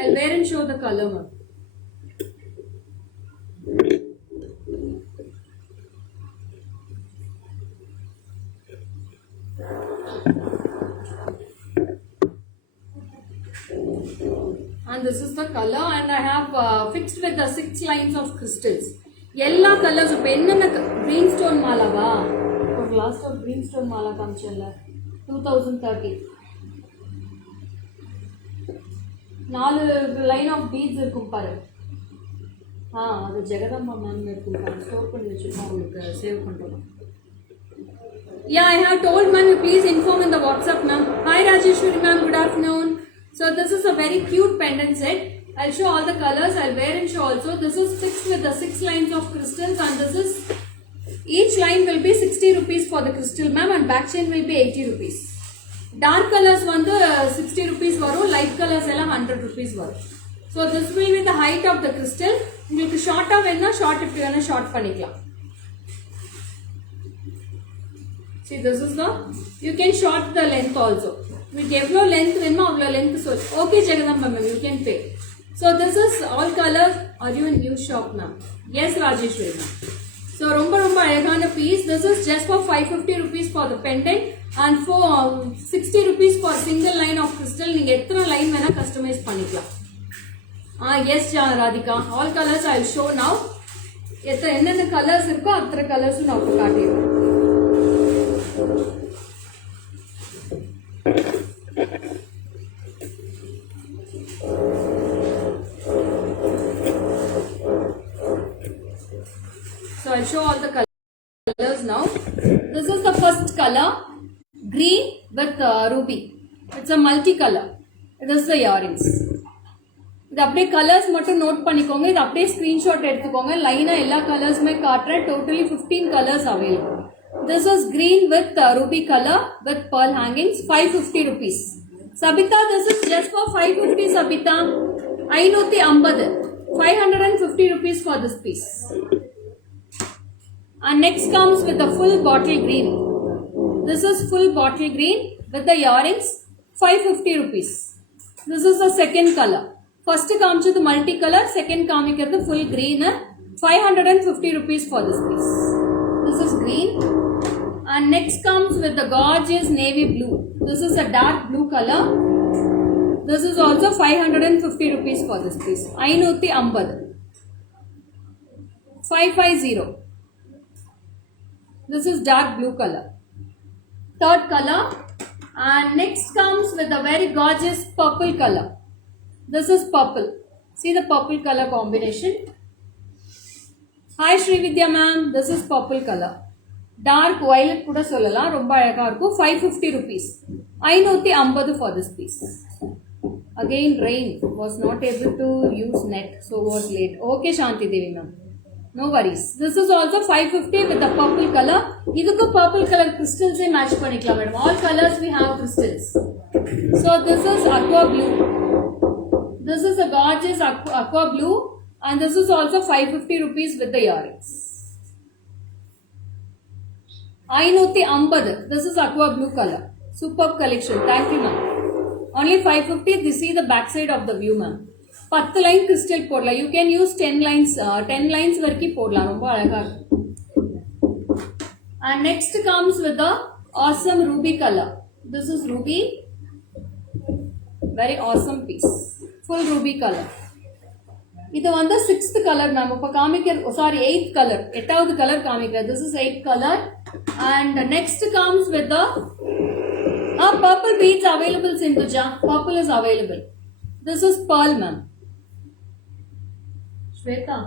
I'll wear and show the color, ma'am. And this is the color, and I have fixed with the 6 lines of crystals. Yellow colors of green stone mala va. For last of green stone mala kamchalla 2030. 4 line of beads irukum paru. அது Jagadamba ma'am எடுத்துருக்காங்க, store பண்ணி வச்சுருக்கோம், உங்களுக்கு save பண்ணுறோம். Yeah, I have told ma'am, please inform in the WhatsApp ma'am. Hi Rajeshwari ma'am, good afternoon. So this is a very cute pendant set. I'll show all the colors, I'll wear and show also. This is fixed with the 6 lines of crystals, and this is, each line will be 60 rupees for the crystal ma'am, and back chain will be 80 rupees. Dark colors வந்து 60 rupees வரும், light colors எல்லாம் 100 rupees வரும். So this will be the height of the crystal. உங்களுக்கு ஷார்ட்டா வேணும்னா short, இப்படி வேணா short பண்ணிக்கலாம். See, this is the, you can short the length also. With எவ்வளோ length வேணுமோ அவ்வளோ length சொல்லு. Okay Jagadamba ma'am, you can pay. So this is all colors. Are you in new shop ma'am? Yes Rajeshwari ma'am. So ரொம்ப அழகான piece. This is just for 550 rupees for the pendant, and for 60 rupees for single line of crystal. நீங்க எத்தனை line வேணா customise பண்ணிக்கலாம். Yes Radhika, all colors I will show now. என்னென்ன colours இருக்கோ அத்தனை கலர்ஸும் நான் இப்போ காட்டிடுறேன். So I'll show all the colors now. This is the first color, green with ruby. It's a multi-color. This is the earrings. இது அப்படியே colours மட்டும் note பண்ணிக்கோங்க, இது அப்படியே ஸ்கிரீன்ஷாட் எடுத்துக்கோங்க. லைனா எல்லா கலர்ஸுமே காட்டுறேன். Totally 15 colours available. This is green with ruby color with pearl hangings, 550 rupees. Sabita, this is just for 550 Sabita. 550, 550 rupees for this piece. And next comes with the full bottle green. This is full bottle green with the earrings, 550 rupees. This is the second color. First காமிச்சது multi color, second காமிக்கிறது full green, 550 rupees for this piece. This is green. And next comes with the gorgeous navy blue. This is a dark blue color. This is also 550 rupees for this piece. 550. 550. This is dark blue color. Third color. And next comes with a very gorgeous purple color. This is purple. See the purple color combination. Hi Srividya ma'am, this is purple color. Dark violet kuda sollala, romba alaga irukku. 550 rupees. 550 for this piece. Again rain, was not able to use net, so was late. Okay Shanti Devi ma'am, no worries. This is also 550 with the purple color. Idukku purple color crystals match panikalam madam. All colors we have crystals. So this is aqua blue. This is a gorgeous aqua blue, and this is also 550 rupees with the earrings. 550. This is aqua blue color. Superb collection. Thank you ma'am. Only 550. This is the back side of the view ma'am. 10 line crystal podla. You can use 10 lines. 10 lines varki podla. Romba alaga. And next comes with the awesome ruby color. This is ruby. Very awesome piece. Full ruby color. இது வந்து 6th color ma'am. இப்ப காமிக்கிற sorry 8th color. 8வது color காமிக்கிற. This is 8th color. And next comes with the purple beads available Sindhuja. Purple is available. This is pearl ma'am. Shweta.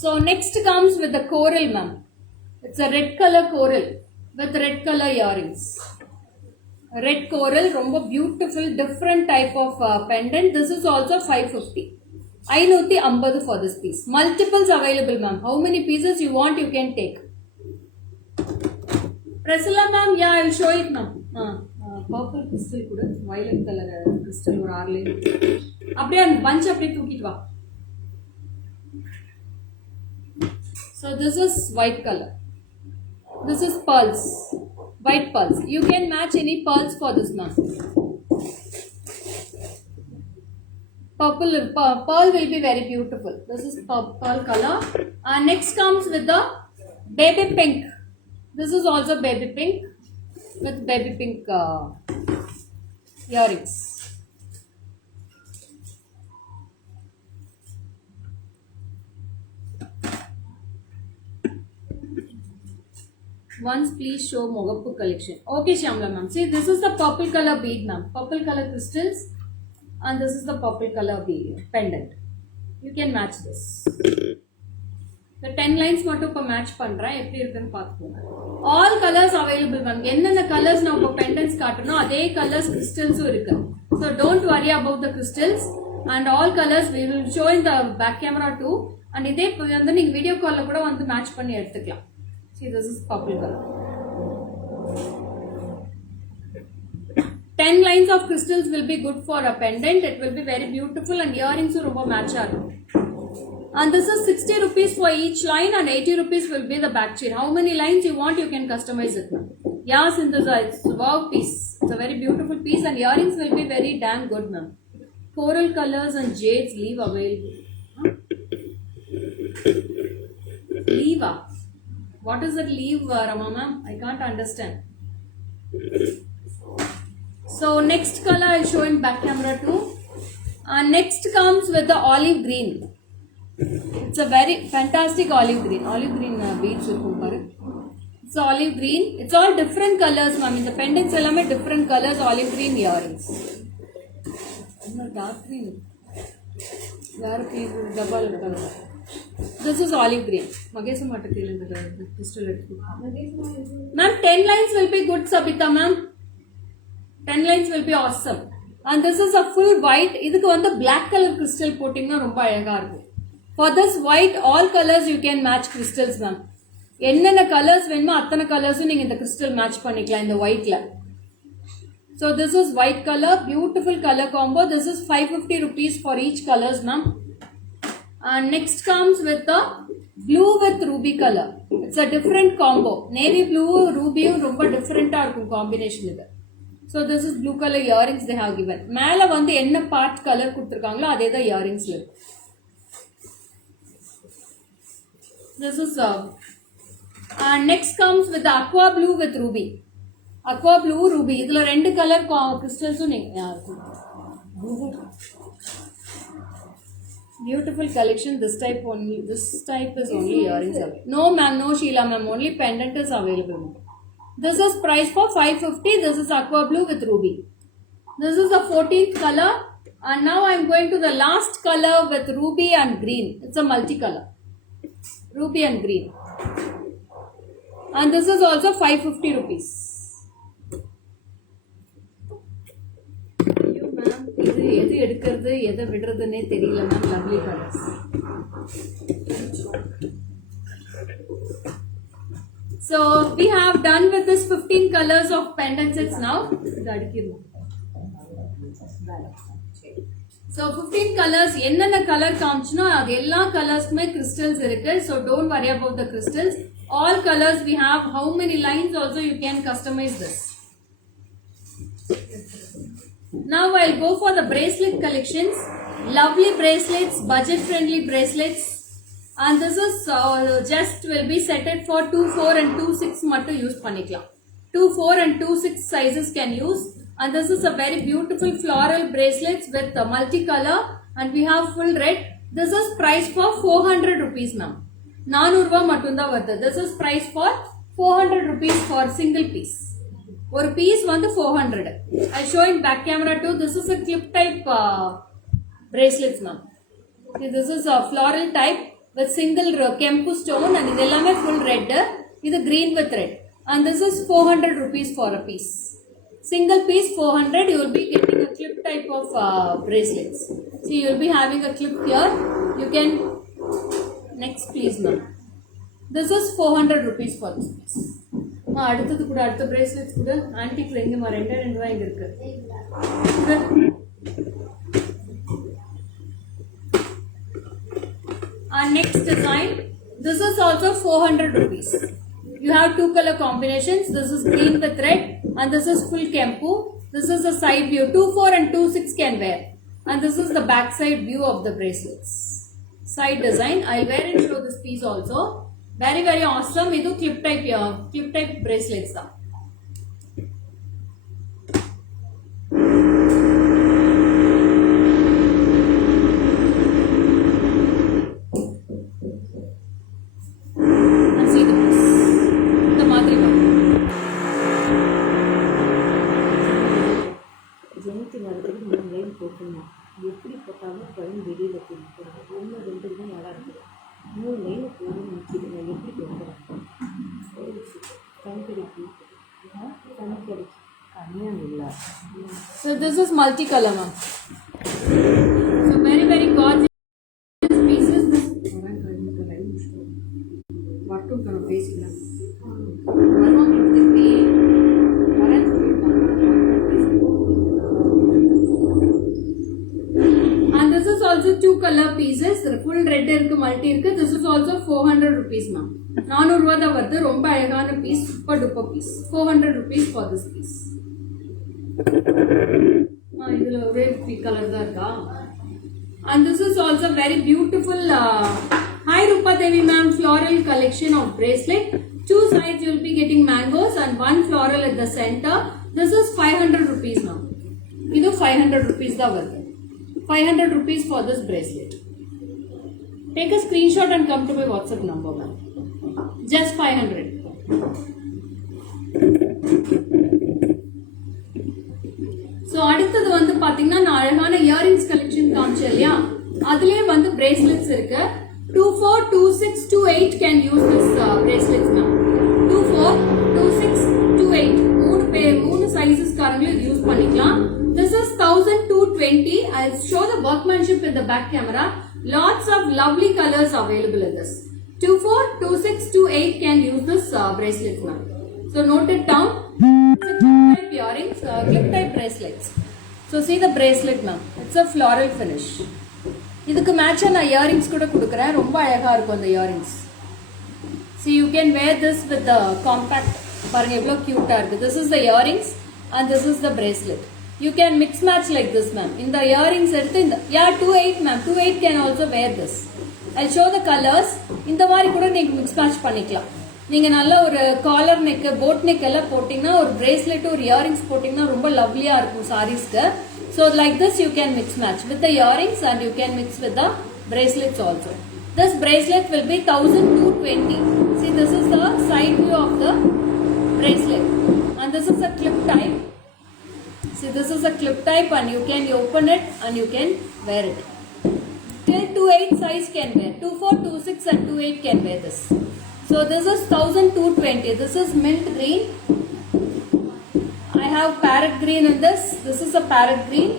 So next comes with the coral ma'am. It's a red color coral with red color earrings. Red coral, romba beautiful, different type of pendant. This is also 550. 550 for this piece. Multiples available ma'am. How many pieces you want you can take. Priscilla ma'am, yeah, I will show it ma'am. Purple crystal கூட violet colour crystal ஒரு 6 line அப்படியே அந்த punch அப்படியே தூக்கிட்டு வா. So this is white color. This is pearls, white pearls. You can match any pearls for this ma'am. Purple pearl will be very beautiful. This is pearl color. Next comes with the baby pink. This is also baby pink with baby pink earrings. Once please show Mogappu collection. Okay Shyamala ma'am. See, this is the purple color bead ma'am. Purple color crystals. And this is the purple color bead pendant. You can match this. The 10 lines மட்டும் இப்ப match பண்றேன். எப்படி இருக்குன்னு பாத்துக்கோங்க. All colors available ma'am. என்னென்ன colors நான் இப்ப pendants காட்டணும் அதே colors crystals இருக்கு. So don't worry about the crystals and all colors we will show in the back camera too. And இதே வந்து நீங்க வீடியோ கால்ல கூட வந்து மேட்ச் பண்ணி எடுத்துக்கலாம். See, this is purple color. 10 lines of crystals will be good for a pendant. It will be very beautiful and earrings will be match. And this is 60 rupees for each line and 80 rupees will be the back chain. How many lines you want, you can customize it. Yes, in this it's wow piece. It's a very beautiful piece and earrings will be very damn good ma'am. Coral colors and jades leave available. Leave. What is that leave, Rama ma'am? I can't understand. So next color I show in back camera too. Next comes with the olive green. It's a very fantastic olive green. Olive green beads. It's olive green. It's all different colors, ma'am. In the pendants, all different colors. Olive green earrings. Dark green. This is olive green. Ma'am, 10 lines will be good, Sabita ma'am. 10 lines will be awesome. And this is a full white. இதுக்கு வந்து black color crystal போட்டிங்கன்னா ரொம்ப அழகா இருக்கும். For this white, all colors you can match crystals ma'am. என்னென்ன colors வேணுமோ அத்தனை colors நீங்க இந்த crystal match பண்ணிக்கலாம் இந்த whiteல. So this is white color, beautiful color combo. This is 550 rupees for each colors ma'am. And next comes with the blue with ruby color. It's a different combo. Navy blue, ruby ரொம்ப different-ஆ இருக்கும் combination இது. So this is blue color earrings they have given. மேல வந்து என்ன part color கொடுத்திருக்காங்களோ அதே தான் earringsல இருக்கு. This is next comes with the aqua blue with ruby. Aqua blue, ruby. இதுல ரெண்டு color crystals-உம் beautiful collection. This type is only earrings available. No ma'am, no Sheila ma'am, only pendant is available. This is price for 550. This is aqua blue with ruby. This is the 14th color. And now I am going to the last color with ruby and green. It's a multicolor. Ruby and green. And this is also 550 rupees. இது எது எடுக்கிறது எதை விடுறதுன்னே தெரியல ma'am. Lovely colours. So we have done with this 15 colors of pendant sets now. So 15 colors, என்னென்ன colour காமிச்சனோ அது எல்லா கலர்ஸ்க்குமே crystals இருக்கு. So don't worry about the crystals. All colors we have. How many lines also you can customize this. Now I'll go for the bracelet collections. Lovely bracelets, budget friendly bracelets. And this is just will be setted for 2, 4 and 2, 6 mattu use panikla. 2, 4 and 2, 6 sizes can use. And this is a very beautiful floral bracelets with multicolor and we have full red. This is price for 400 rupees ma'am. 400 ரூபாய் மட்டும் தான் வருது. This is price for 400 rupees for single piece. ஒரு piece வந்து 400. I show in back camera too. This is a clip type bracelets ma'am. This is a floral type with single kempu stone and இது எல்லாமே full red. இது green with red. And this is 400 rupees for a piece. Single piece 400. You will be getting a clip type of bracelets. So you will be having a clip here. You can next please ma'am. This is 400 rupees for this piece. அடுத்தது கூட அடுத்த bracelets கூட ஆன்டிக்ல எங்கம்மா ரெண்டு தான் இங்க இருக்கு. Next design, this is also 400 rupees. You have two color combinations. This is green with red and this is full kempu. This is the side view. 2-4 and 2-6 can wear. And this is the back side view of the bracelets. Side design. I'll wear and show this piece also. Very very awesome. Idu clip type bracelets da. And see the piece. The madri ba. ஜெனித்து வரதுக்கு 3 line போட்டுருந்தோம். எப்படி போட்டாலும் பையன் வெளியில் போட்டுருவோம். 1 2 தான் நல்லா இருக்குது. 3 line போட்டு நிற்கிதுங்க. எப்படி போட்டுறேன் கணக்கெடுக்கு கம்மியாக இல்லை. So this is multicolor ma'am. So very very gorgeous pieces. மட்டும் நம்ம பேசிக்கலாம். And this is also two color pieces. Full red irukku multi irukku. This is also 400 rupees ma'am. 400 ரூபாய் தான் வருது. ரொம்ப அழகான piece, super duper piece. 400 rupees for this piece. இதுல ஒரே கலர் தான் இருக்கா. And this is also very beautiful. Hi Rupa Devi ma'am, floral collection of bracelet. Two sides you will be getting mangoes and one floral at the center. This is 500 rupees ma'am. Idu 500 rupees da varudhu. 500 rupees for this bracelet. Take a screenshot and come to my WhatsApp number ma'am. Just 500. So அடுத்தது வந்து பாத்தீங்கன்னா நான் அழகான earrings collection காமிச்சேன் இல்லையா, அதுலயே வந்து bracelets இருக்கு. 24, 26, 28 can use this bracelets now. 24, 26, 28 மூணு sizes காரங்களும் யூஸ் பண்ணிக்கலாம். This is 1220. I'll show the workmanship in the back camera. Lots of lovely colors available in this. 24, 26, 28 can use this bracelets now. So note it down. It's a clip type earrings, clip type bracelets. So see the bracelet ma'am. It's a floral finish. இதுக்கு மேட்சா நான் earrings கூட கொடுக்குறேன். ரொம்ப அழகா இருக்கும் அந்த earrings. See you can wear this with the compact. பாருங்க எவ்வளவு கியூட்டா இருக்கு. This is the earrings and this is the bracelet. You can mix match like this ma'am. In the earrings எடுத்து இந்த 28 ma'am. 28 can also wear this. I'll show the colors. இந்த மாதிரி கூட நீங்க mix match பண்ணிக்கலாம். நீங்க நல்ல ஒரு காலர் நெக், போட் நெக் எல்லாம் போட்டீங்கன்னா ஒரு bracelet ஒரு earrings போட்டீங்கன்னா ரொம்ப லவ்லியா இருக்கும் சாரீஸ்க்கு. So like this you can mix match with the earrings and you can mix with the bracelets also. This bracelet will be 1220. See this is the side view of the bracelet and this is a clip type. See this is a clip type and you can open it and you can wear it. Till 28 size can wear. 24, 26 and 28 can wear this. So this is 1220. This is mint green. I have parrot green in this. This is a parrot green.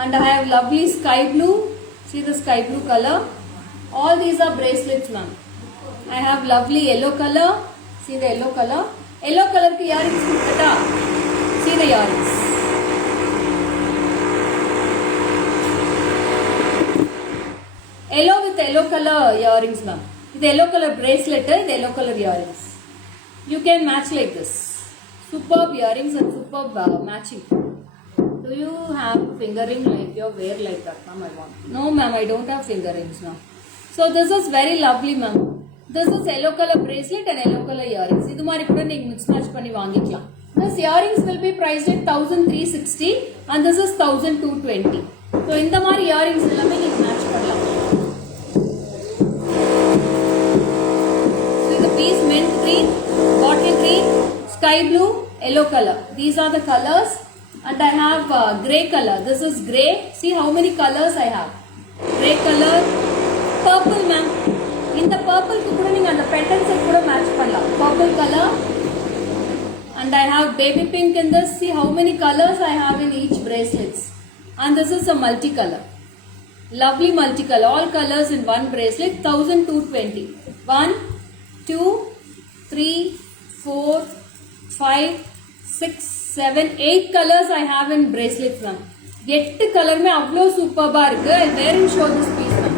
And I have lovely sky blue. See the sky blue color. All these are bracelets ma'am. I have lovely yellow color. See the yellow color. Yellow color ki earrings kudutta. See the earrings. Yellow with yellow color earrings ma'am. The yellow color bracelet, the yellow color earrings. You can match like this. Superb earrings and superb matching. Do you have finger ring like your wear like that ma'am? I want. No ma'am, I don't have finger rings now. So this is very lovely ma'am. This is yellow color bracelet and yellow color earrings. Idu mari kuda neenga mix match panni vaangikalam. This earrings will be priced at 1360 and this is 1220. So indha mari earrings ellame neenga match pannalam. So the piece mint green, bottle green, sky blue, yellow color. These are the colors and I have grey color. This is grey. See how many colors I have. Grey color, purple ma'am. In the purple ku kuda neenga and pendants kuda match pannalam. Purple color and I have baby pink in this. See how many colors I have in each bracelets. And this is a multicolor. Lovely multicolor. All colors in one bracelet. 1220. 1, 2, 3, 4, 5, 6, 7, 8 colors I have in bracelets ma'am. 8 color में अவ்வளோ சூப்பர்பா இருக்கு. I'll wear and show this piece ma'am.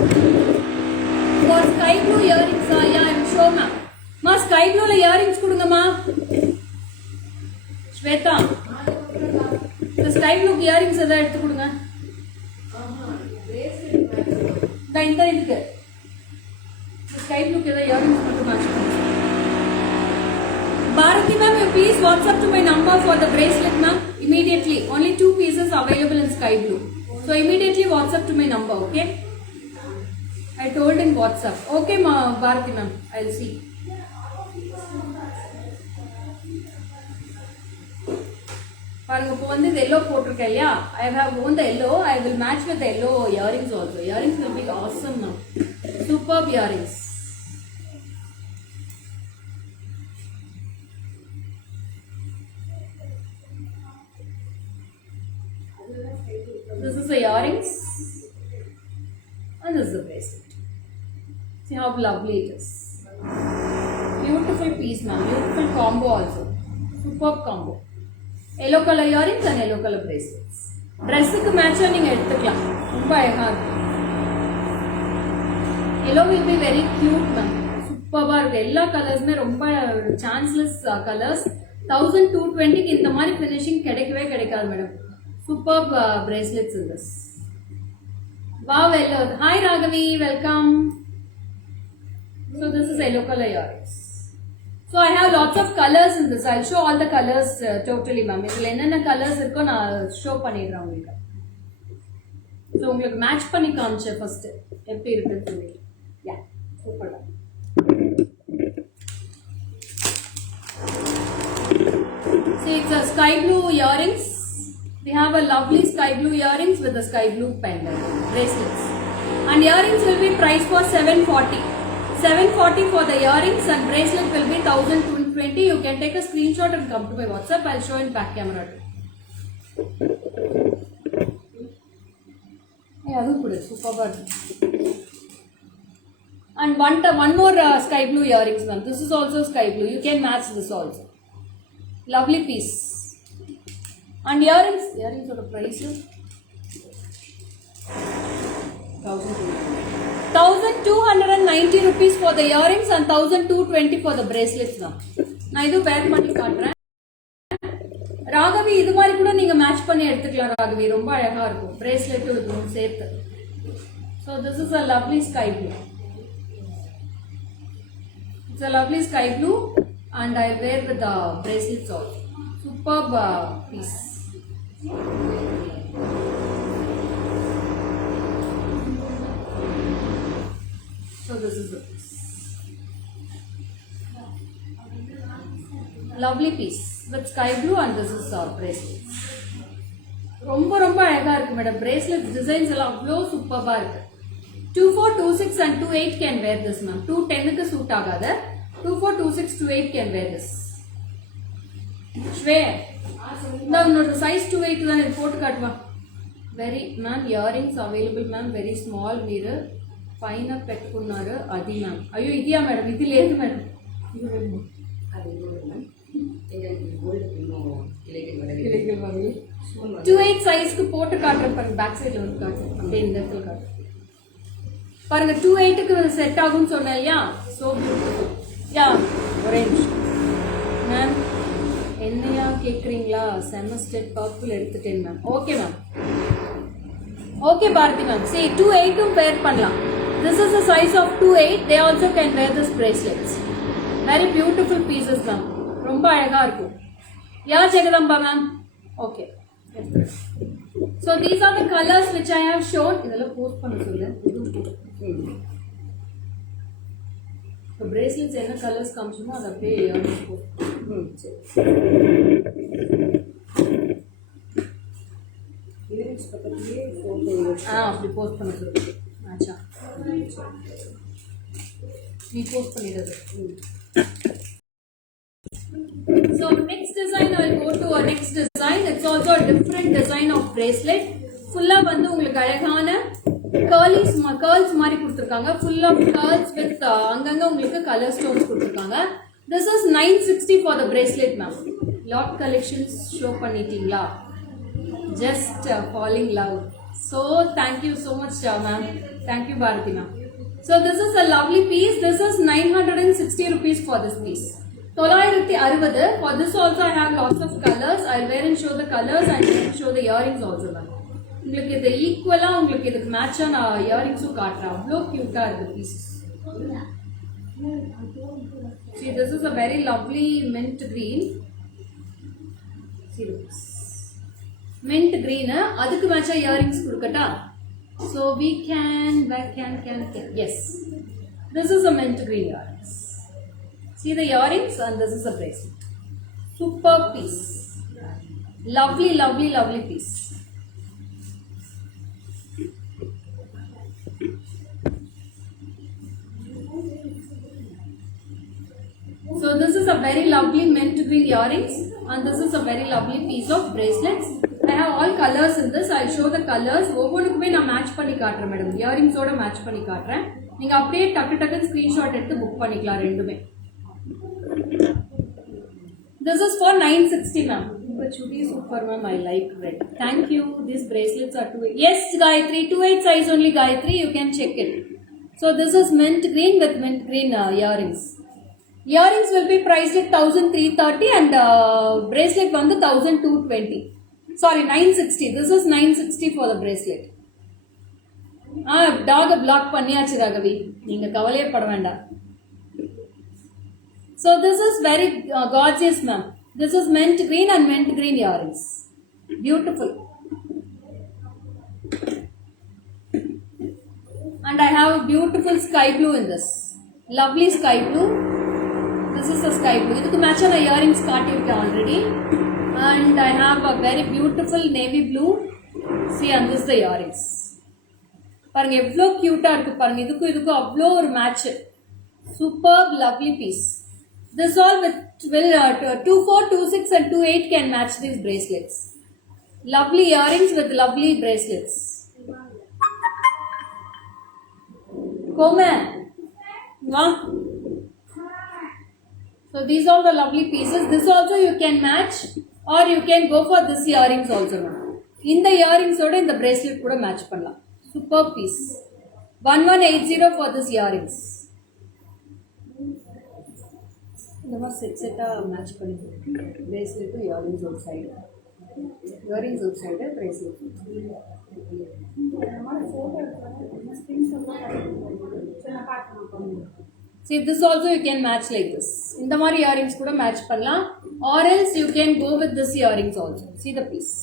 For sky blue earrings, yeah, I will show ma'am. Ma sky blue la earrings கொடுங்க மா. ஸ்வேதா, இந்த sky blue earrings எதை எடுத்து கொடுங்க. இந்த இருக்கு. Sky blue के earrings மட்டும் match பண்ணுங்க. Bharati ma'am, you please WhatsApp to my number for the bracelet ma'am. Immediately. Only 2 pieces available in sky blue. So immediately WhatsApp to my number, okay? I told in WhatsApp. Okay, Bharati ma'am. I'll see. பாருங்க இப்போ வந்து இந்த yellow போட்டிருக்கேன் இல்லையா? I have worn the yellow. I will match with the yellow earrings also. Earrings will be awesome now. Superb earrings. This is the earrings and this is the bracelet. See how lovely it is. Beautiful piece ma'am. Beautiful combo also. Superb combo. Yellow color earrings and yellow color bracelets. Dress ku match நீங்க எடுத்துக்கலாம். ரொம்ப அழகா இருக்கு. Yellow will be very cute ma'am. சூப்பரா இருக்கு. எல்லா கலர்ஸ்மே ரொம்ப chanceless colors. 1220 க்கு இந்த மாதிரி finishing கிடைக்கவே கிடைக்காது madam. Superb bracelets in this. Wow, yellow. Hi Raghavi, welcome. So this is yellow color earrings. So I have lots of colors in this. I'll show all the colors totally ma'am. இதுல என்னென்ன colors இருக்கோ நான் show பண்ணிடுறேன் உங்களுக்கு. So உங்களுக்கு match பண்ணி காமிச்சேன் first. எப்படி இருக்குன்னு சொல்லி. Yeah, super. See, it's a sky blue earrings. We have a lovely sky blue earrings with a sky blue pendant bracelets. And earrings will be priced for 740. 740 for the earrings and bracelet will be 1220. You can take a screenshot and come to my WhatsApp. I'll show in back camera too. Yeah, that's good. Super. And one more sky blue earrings ma'am. This is also sky blue. You can match this also. Lovely piece. And earrings sort of price 1290 rupees for the earrings and 1220 for the bracelets now. நான் இது பேர் பண்ணி காட்டுறேன். ராகவி இது மாதிரி கூட நீங்க match பண்ணி எடுத்துக்கலாம் ராகவி, ரொம்ப அழகா இருக்கும் bracelet இதுவும் சேர்த்து. So this is a lovely sky blue. It's a lovely sky blue and I wear with the bracelets also. Superb piece. So this is the piece. Lovely piece with sky blue and this is bracelets. ரொம்ப ரொம்ப அழகா இருக்கு madam. bracelets designs எல்லாம் அவ்வளோ சூப்பர்பா இருக்கு. 2426 and 28 can wear this ma'am. 210 க்கு suit ஆகாத. 2426 28 can wear this. Sway now note size 28 தான் இது போட்டு காட்டுவா. very ma'am earrings available ma'am, very small mirror పైన పెట్టుకున్నారు అది మ్యామ్. అయ్యో ఇదియా మేడం, ఇది లేదు మేడం. అది 28 சைஸ்க்கு போட்டு காட்டுறேன் பாருங்க. பேக் சைட்ல வந்து காட்டுறேன், அப்படியே இந்த இடத்துல காட்டுறேன் பாருங்க. 28க்கு செட் ஆகும்னு சொன்னேன் இல்லையா? So beautiful. யா ஒரே நிமிஷம் மேம். என்னையா கேட்குறீங்களா? செமஸ்டர் பர்பிள் எடுத்துட்டேன் ma'am. Okay ma'am. Okay Bharathi ma'am. சரி 28ம் பேர் பண்ணலாம். This is the size of 28. They also can wear this bracelets. Very beautiful pieces ma'am. ரொம்ப அழகா இருக்கும். Yeah Jagadamba ma'am. Okay. So these are the colors which I have shown. இதெல்லாம் post பண்ண சொல்லு. So bracelets என்ன கலர்ஸ் காமிச்சோமோ அதை அப்படியே post. அப்படி போஸ்ட் பண்ண சொல்லு. ஆச்சா நீ போஸ்ட் பண்ணிடுறது. So next design, I will go to our next design. It's also a different design of bracelet. Full of வந்து உங்களுக்கு அழகான curls மாதிரி கொடுத்திருக்காங்க. Full of curls with அங்கங்க உங்களுக்கு color stones கொடுத்திருக்காங்க. This is 960 for the bracelet, ma'am. Lot collections show பண்ணிட்டீங்களா? Just falling love. So thank you so much, ma'am. Thank you, Bharati, ma'am. So this is a lovely piece. This is 960 rupees for this piece. 960. For this also I have lots of colors. I'll wear and show the colors and show the earrings also, ma'am. உங்களுக்கு இது ஈக்குவலா உங்களுக்கு இதுக்கு மேட்சா நான் இயரிங்ஸும் காட்டுறேன். அவ்வளோ கியூட்டா இருக்கு pieces. See, this is a very lovely mint green. See this. Mint green. அதுக்கு மேட்சா earrings கொடுக்கட்டா? So we can yes. This is a mint green earrings. See the earrings and this is a bracelet. Super piece. Lovely, lovely, lovely piece. So this is a very lovely mint green earrings and this is a very lovely piece of bracelets. I have all colors in this. I'll show the colors. ஒவ்வொன்றுக்குமே நான் match பண்ணி காட்டுறேன் madam. இயரிங்ஸோட match பண்ணி காட்டுறேன். நீங்க அப்படியே டக்கு screenshot எடுத்து book பண்ணிக்கலாம் ரெண்டுமே. This is for 960 ma'am. But chudi super ma'am, I like red. Thank you. These bracelets are 28. Yes, Gayatri, 28 size only, Gayatri. You can check it. So this is mint green with mint green earrings. Earrings will be priced at 1330 and bracelet வந்து 1220. Sorry, 960. This is 960 for the bracelet. Dog block பண்ணியாச்சு ராகவி. நீங்க கவலையே பட வேண்டாம். So this is very gorgeous, ma'am. This is mint green and mint green earrings. Beautiful. And I have a beautiful sky blue in this. Lovely sky blue. This is a sky blue. இதுக்கு மேட்சான earrings காட்டியிருக்கேன் already. And I have a very beautiful navy blue. See, and this is the earrings. பாருங்க எவ்வளோ கியூட்டா இருக்கு பாருங்க. இதுக்கும் அவ்வளோ ஒரு match. Superb, lovely piece. This all with 24, 26 and 28 can match these bracelets. Lovely earrings with lovely bracelets. Come on. So these are the lovely pieces. This also you can match or you can go for this earrings also. In the earrings oda in the bracelet kuda match pannalam. Superb piece. 1180 for this earrings. இந்த மாதிரி செட்டாக match பண்ணி பிரேஸ்லெட்டும் earrings ஒரு side bracelet. See, this also you can match like this. இந்த மாதிரி earrings கூட match பண்ணலாம். Or else you can go with this earrings also. See the piece.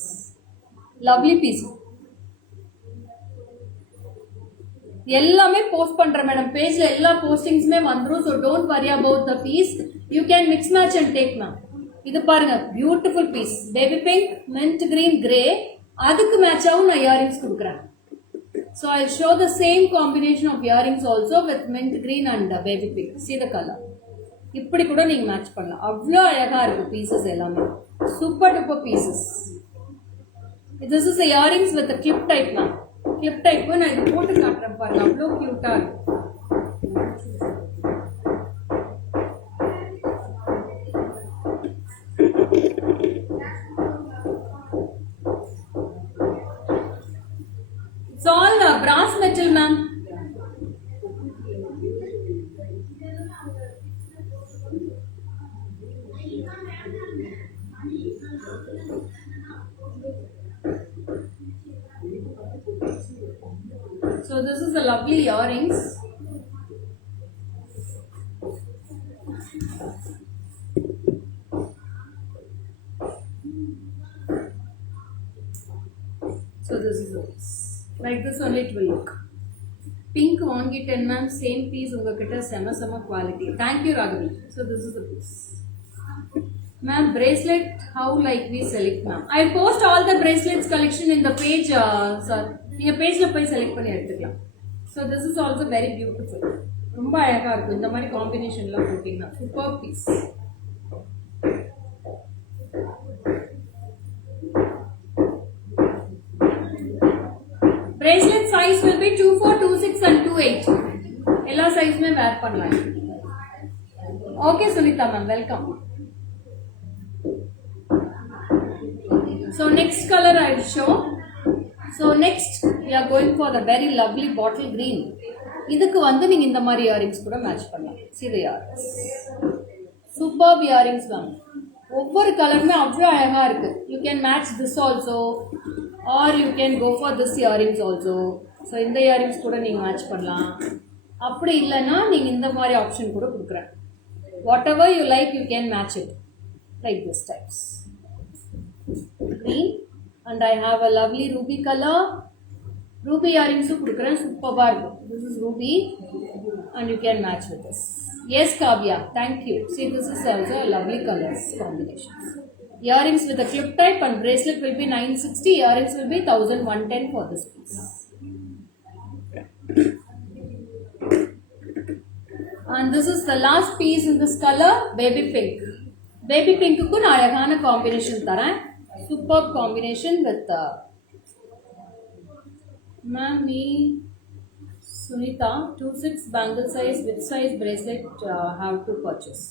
Lovely piece. எல்லாமே போஸ்ட் பண்றேன் மேடம். பேஜ்ல எல்லா போஸ்டிங்ஸ்மே வந்துரும். So don't worry about the piece. You can mix match and take ma'am. இது பாருங்க beautiful piece. Baby pink, mint green, grey. அதுக்கு match ஆகும் நான் earrings கொடுக்குறேன். So I'll show the same combination of earrings also with mint green and baby pink. See the color. இப்படி கூட நீங்க match பண்ணலாம். அவ்வளோ அழகா இருக்கு பீசஸ் எல்லாமே. Super duper pieces. This is the earrings with the clip type ma'am. Clip type நான் இது போட்டு காட்டுறேன் பாருங்க. அவ்வளோ கியூட்டா இருக்கு. It's all brass metal ma'am. So this is the lovely earrings. So this is like this only it will look. Pink வாங்கிட்டேன் ma'am. Same piece உங்ககிட்ட செம quality. Thank you Raghavi. So this is the piece. Ma'am, bracelet, how like we select ma'am? I post all the bracelets collection in the page, sir. நீங்க பேஜ்ல போய் select பண்ணி எடுத்துக்கலாம். So this is also very beautiful. ரொம்ப அழகா இருக்கும் இந்த மாதிரி காம்பினேஷன்ல போட்டீங்கன்னா. Superb piece. Bracelet size will be 24, 26 and 28. எல்லா சைஸ்மே வேர் பண்ணலாம். Okay, Sunita ma'am, welcome. So next color I will show. So next we are going for the very lovely bottle green. இதுக்கு வந்து நீங்க இந்த மாதிரி இயரிங்ஸ் கூட மேட்ச் பண்ணலாம். See the earrings. Superb earrings ma'am. ஒவ்வொரு கலருமே அவ்வளோ அழகா இருக்கு. You can match this also or you can go for this earrings also. So இந்த earrings கூட நீங்க மேட்ச் பண்ணலாம். அப்படி இல்லைன்னா நீங்க இந்த மாதிரி ஆப்ஷன் கூட கொடுக்குறேன். Whatever you like you can match it like this types. Green and I have a lovely ruby color. Ruby earrings கொடுக்குறேன் சூப்பராக இருக்கும். This is ruby and you can match with this. Yes Kavya, thank you. See this is also a lovely colors combinations. Earrings with a clip type and bracelet will be 960. Earrings will be 1110 for this piece. And this is the last piece in this color, baby pink. Baby pink ku na alagana combination tharan. Superb combination with Ma'am Sunita 26 bangle size with size bracelet have to purchase.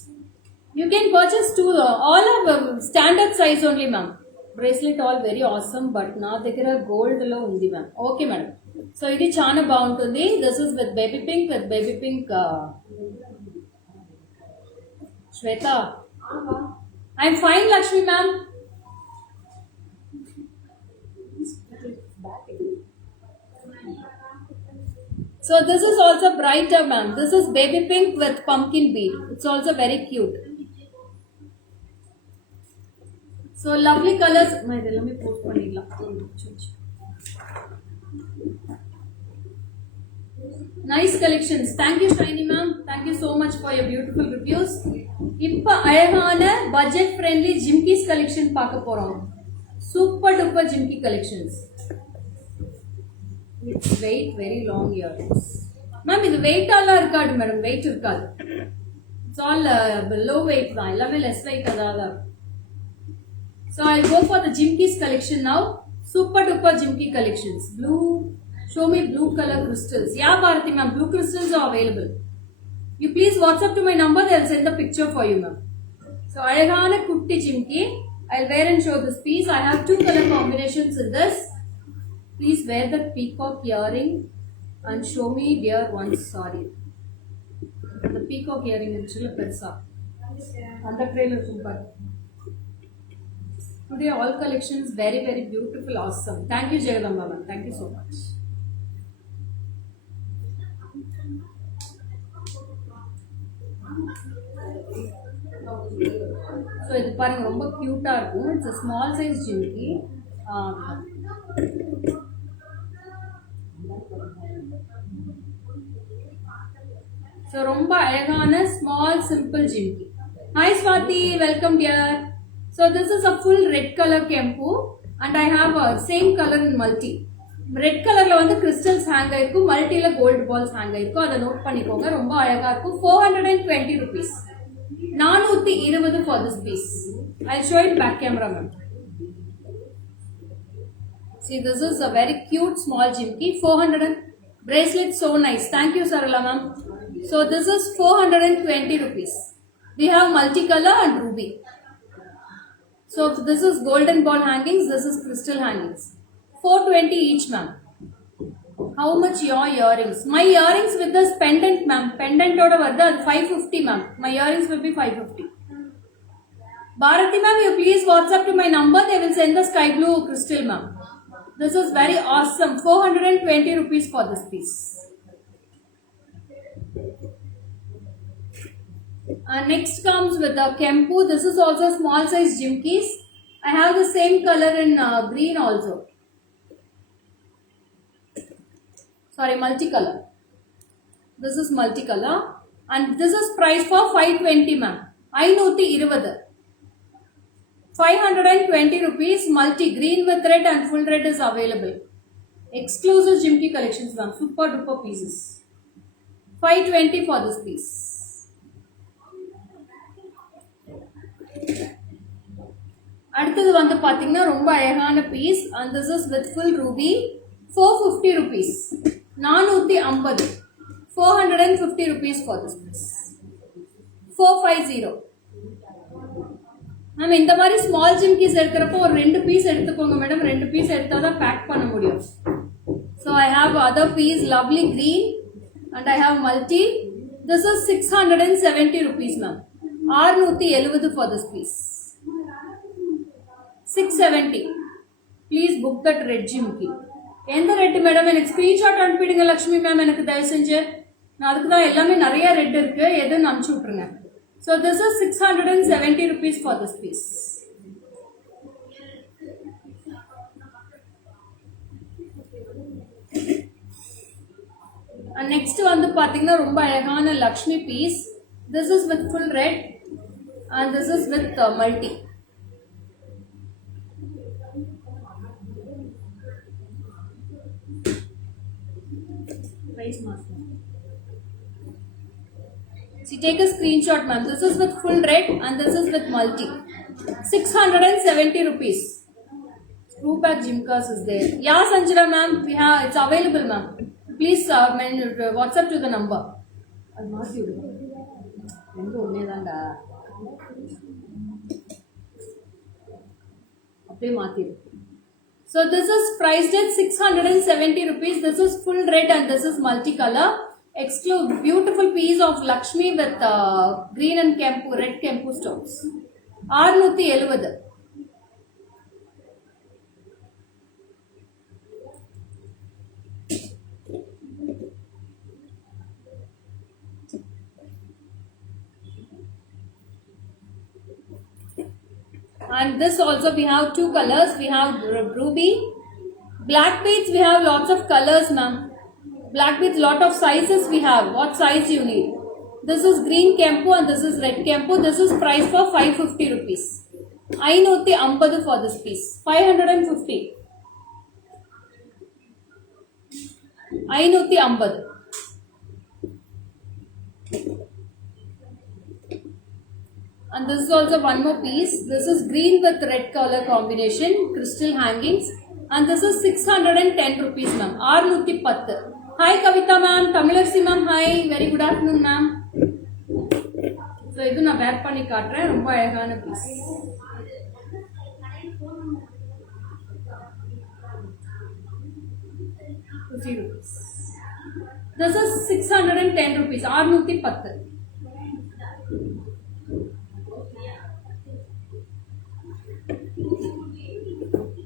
You can purchase two all of standard size only ma'am. Bracelet all very awesome but na దగ్గర gold lo undi ma'am. Okay madam. So ఇది చాలా బాగుంటుంది. This is with baby pink Shweta. I'm fine Lakshmi ma'am. So this is also brighter ma'am. This is baby pink with pumpkin bead. It's also very cute. So lovely colors. Let me post panidala. Nice collections. Thank you Shiny ma'am. Thank you so much for your beautiful reviews. இப்ப அழகான budget friendly jimkis collection பார்க்க போறோம். Super duper jimki collections. It's weight very long earrings. Ma'am, இது weight alla irukadu madam, weight irukadu. It's all low weight தான், எல்லாமே less weight அதாவது. So I'll go for the jimkis collection now. Super duper jimki collections. Blue, show me blue color crystals. Yeah, Bharati ma'am, blue crystals are available. You please WhatsApp to my number, they'll send the picture for you ma'am. So அழகான குட்டி jimki. I'll wear and show this piece. I have two color combinations in this. Please wear the peacock earring and show me dear once. Sorry. The peacock earring is chilla persa. And the trailer super. Today all collections very very beautiful, awesome. Thank you Jagadamba ma'am. Thank you so much. So இது பாருங்க ரொம்ப கியூட்டா இருக்கும். It's a small size jimki. So romba alegana small simple jimki. Hi Swati, welcome dear. So this is a full red color kempu and I have a same color in multi. Red color la vandu crystals hang aayirukku, multi la gold balls hang aayirukku. Adha note pannikonga, romba alaga irukku. 420 rupees. 420 for this piece. I'll show it back camera ma'am. See this is a very cute small jimki. 400 bracelet so nice. Thank you Sarala ma'am. So this is 420 rupees. We have multicolor and ruby. So this is golden ball hangings, this is crystal hangings. 420 each ma'am. How much your earrings? My earrings with this pendant ma'am. Pendant oda varda 550 ma'am. My earrings will be 550. Bharati ma'am, you please WhatsApp to my number. They will send the sky blue crystal ma'am. This is very awesome. 420 rupees for this piece. Next comes with the kempu. This is also small size jimkis. I have the same color in green also. Sorry, multicolor. This is multicolor and this is priced for 520 ma'am. 520. 520 rupees. Multi green with red and full red is available. Exclusive jimki collections ma'am. Super duper pieces. 520 for this piece. அடுத்தது வந்து பாத்தீங்கன்னா ரொம்ப அழகான piece and this is with full ruby. 450 rupees. 450. 450 rupees for this piece. 450. Ma'am இந்த மாதிரி small jhumkis எடுக்கிறப்போ ஒரு 2 piece எடுத்துக்கோங்க madam. 2 piece எடுத்தா தான் பேக் பண்ண முடியும். So I have other piece, lovely green, and I have multi. This is 670 rupees ma'am. 670 for this piece. 670. Please book that red jimki. எந்த red madam? எனக்கு ஸ்கிரீன்ஷாட் அனுப்பிடுங்க Lakshmi ma'am. எனக்கு தயவு செஞ்சு, நான் அதுக்கு தான் எல்லாமே நிறைய ரெட் இருக்கு, எதுன்னு அனுப்பிச்சு விட்டுருங்க. So this is 670 rupees for this piece. And next வந்து பாத்தீங்கன்னா ரொம்ப அழகான Lakshmi piece. This is with full red and this is with multi. Price mask. So take a screenshot ma'am. This is with full red and this is with multi. 670 rupees. Screw back Jimkas is there. Yeah Sanjana ma'am, we have, it's available ma'am. Please WhatsApp to the number. அது மாத்தி விடுங்க. ரெண்டு ஒண்ணே தான்டா. அப்படியே மாத்திடு. So this is priced at 670 rupees. This is full red and this is multicolor. Exclusive beautiful piece of Lakshmi with green and kempu, red kempu stones. 670. And this also we have two colors. We have ruby, black beads. We have lots of colors, ma'am. Black beads, lot of sizes we have. What size you need? This is green kempu and this is red kempu. This is priced for 550 rupees. 550 for this piece. 550. 550. And this is also one more piece. This is green with red color combination, crystal hangings. And this is 610 rupees, ma'am. 610. Hi Kavita ma'am, Tamilarsi ma'am, hi. Very good afternoon ma'am. So, idu na wear panni kaatren. Romba azhagana piece. ₹50. This is 610 rupees. 610.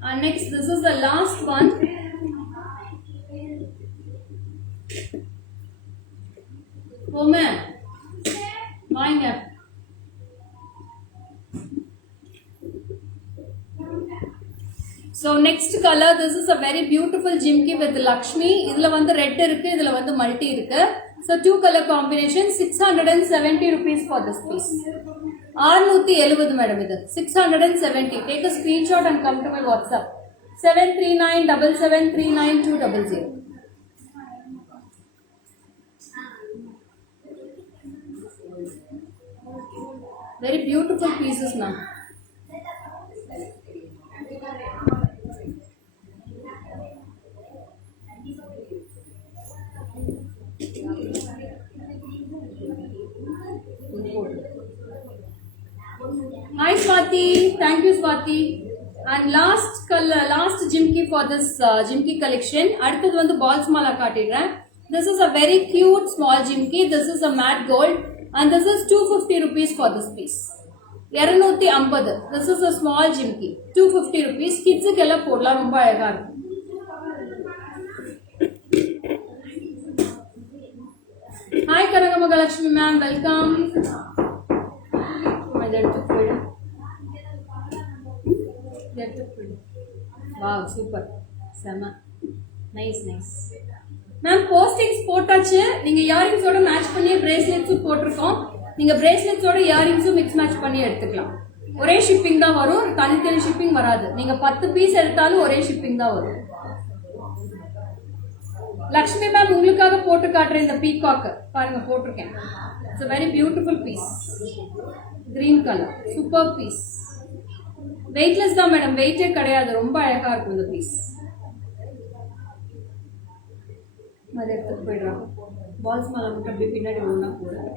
And next, this is the last one. Oh man, mind up. So next color, this is a very beautiful jimki with Lakshmi. Idhula vandu red irukku, idhula vandu multi irukku. So two color combination, 670 rupees for this piece. 670 madam idu. 670. Take a screenshot and come to my WhatsApp. 73977399200. Very beautiful pieces now. Hi Swati, thank you Swati. And last color, last jimki for this jimki collection. அடுத்தது வந்து balls mala காட்டிடுறேன். This is a very cute small jimki. This is a matte gold and this is 250 rupees for this piece. 250. This is a small jimki. 250 rupees. Kids க்கு எல்லாம் போடலாம், ரொம்ப அழகா இருக்கும். Hi Kanagamagalaxmi ma'am, welcome. Wow, super. Sama. Nice, nice. Ma'am, postings போட்டாச்சு. நீங்க earrings ஓட match பண்ணி bracelets போட்டுருக்கோம். நீங்க bracelets ஓட earrings மிக்ஸ் மேட்ச் பண்ணி எடுத்துக்கலாம். ஒரே ஷிப்பிங் தான் வரும், தனித்தனி ஷிப்பிங் வராது. நீங்க 10 பீஸ் எடுத்தாலும் ஒரே ஷிப்பிங் தான் வரும். லக்ஷ்மி மேம் உங்களுக்காக போட்டு காட்டுறேன் இந்த பீகாக். பாருங்க போட்டிருக்கேன். It's a very beautiful piece. Green color. Super piece. Weightless தான் மேடம், வெயிட்டே கிடையாது. ரொம்ப அழகா இருக்கும் இந்த பீஸ். அதை எடுத்துட்டு போயிடுறாங்க. பால்ஸ் மேல மட்டும் அப்படியே பின்னாடி ஒழுங்கா போடுறேன்.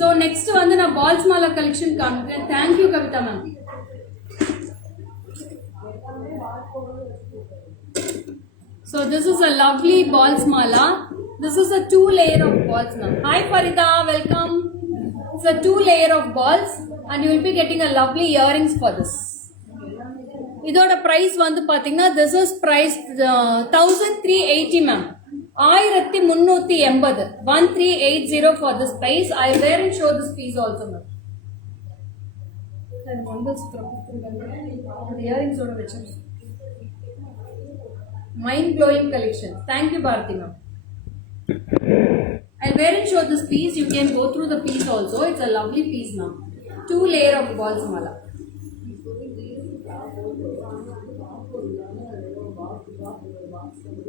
So next வந்து நான் பால்ஸ் மாலா கலெக்ஷன் காமிக்கிறேன். Thank you Kavitha ma'am. So this is a lovely balls mala. This is a 2-layer of balls ma'am. Hi Farida, welcome. It's a 2-layer of balls and you will be getting a lovely earrings for this. இதோட price வந்து பாத்தீங்கன்னா this is priced 1380 ma'am. 1380 1380 for this price. I will show this piece also ma'am. The earrings oda vecham. Mind blowing collection. Thank you Bharati ma'am. I'll wear and show this piece. You can go through the piece also. It's a lovely piece ma'am. 2-layer of balls mala.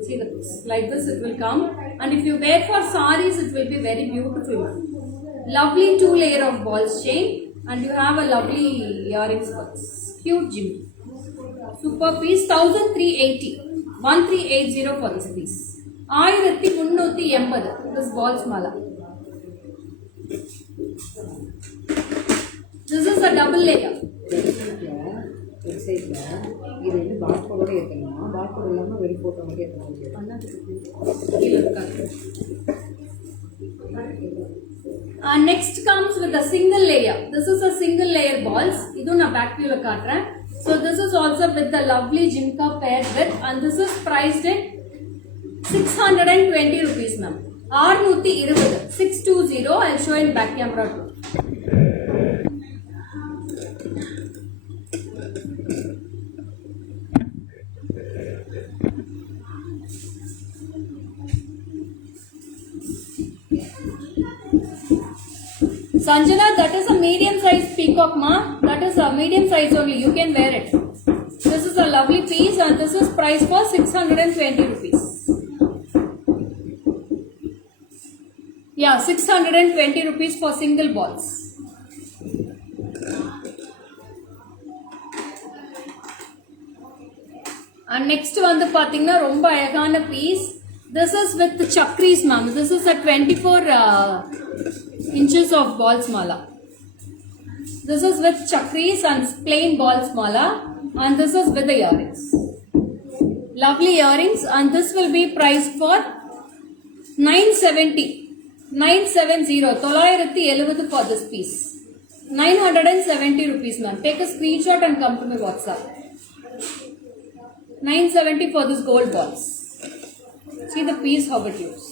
See the piece. Like this it will come. And if you wear for sarees, it will be very beautiful ma'am. Lovely 2-layer of balls chain. And you have a lovely earrings for this. Cute Jimmy. Super piece. 1380. 1380 for this piece. 1380 this balls mala. This is a double layer. வெப்சைட்டில் இது வந்து பார்கோடோட ஏற்றணுமா barcode இல்லாமல் வெளி photo மட்டும் ஏற்ற முடியாது. Next comes with a single layer. This is a single layer balls. Idu na back view la kaatren. So this is also with the lovely jimka paired with, and this is priced at 620 rupees ma'am. 620 620. I'll show in back camera too. Sanjana, that is a medium size peacock ma. That is a medium size only. You can wear it. This is a lovely piece and this is priced for 620 rupees. Yeah, 620 rupees for single balls. And next வந்து பாத்தீங்கன்னா ரொம்ப அழகான piece. This is with the chakris ma'am. This is a 24 inches of balls mala. This is with chakris and plain balls mala, and this is with the earrings. Lovely earrings, and this will be priced for 970 970 for this piece. 970 rupees ma'am. Take a screenshot and come to my WhatsApp. 970 for this gold balls. See the piece how it looks.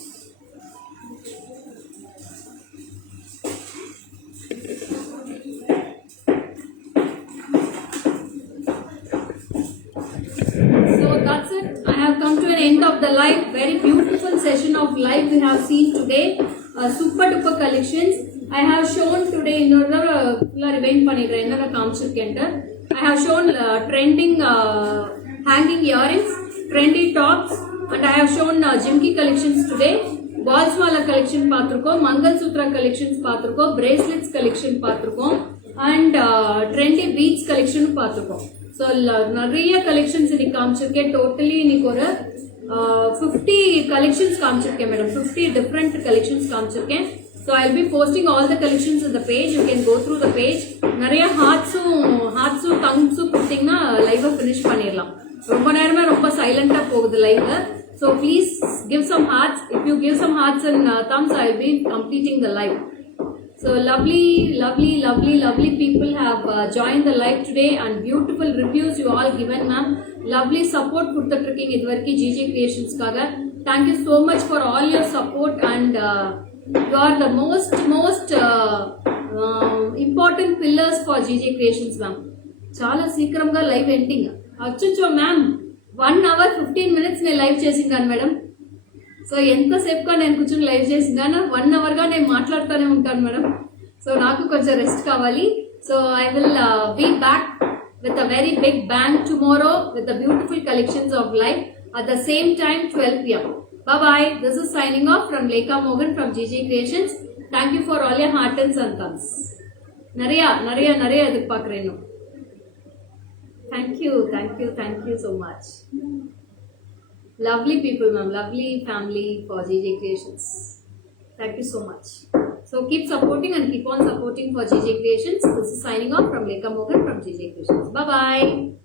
So that's it. I have come to an end of the live. Very beautiful session of live we have seen today. Super duper collections. I have shown today another event panikiren enna kaamichiruken. I have shown trending hanging earrings, trendy tops, and I have shown jimki collections today. Balls mala collection paathirkom, mangal sutra collections paathirkom, bracelets collection paathirkom, and trendy beads collection paathirkom. So நிறைய collections இன்னைக்கு காமிச்சிருக்கேன். Totally இன்னைக்கு ஒரு 50 collections காமிச்சிருக்கேன் madam. 50 different collections காமிச்சிருக்கேன். So I'll be posting all the collections in the page. You can go through the page. நிறைய heartsum thumbsum கொடுத்தீங்கன்னா live finish பண்ணிடலாம். ரொம்ப நேரமே ரொம்ப சைலண்டா போகுது live. So please give some hearts. If you give some hearts and thumbs, I'll be completing the live. So lovely people have joined the live today and beautiful reviews you all given ma'am. Lovely support கொடுத்துட்ருக்கீங்க இது வரைக்கும் GJ Creationsக்காக. Thank you so much for all your support and you are the most important pillars for GJ Creations ma'am. చాలా సీక్రంగా live ending. అచ్చో ma'am 1 hour 15 minutes నేను live చేసిందాను madam. So ఎంతసేపుగా నేను కూర్చొని లైవ్ చేసిందాను 1 hour గా నేను మాట్లాడుతూనే ఉంటాను మేడం. సో నాకు కొంచెం రెస్ట్ కావాలి. So I will be back with a very big bang tomorrow with the beautiful collections of live at the same time 12 p.m. Bye bye. This is signing off from Lekha Mogan from GJ Creations. Thank you for all your heart and thumbs. நிறைய எதிர்பார்க்கிறேன். Thank you so much. Lovely people ma'am, lovely family for GJ Creations. Thank you so much. So keep supporting and keep on supporting for JJ Creations. This is signing off from Lekha Mogan from JJ Creations. Bye bye.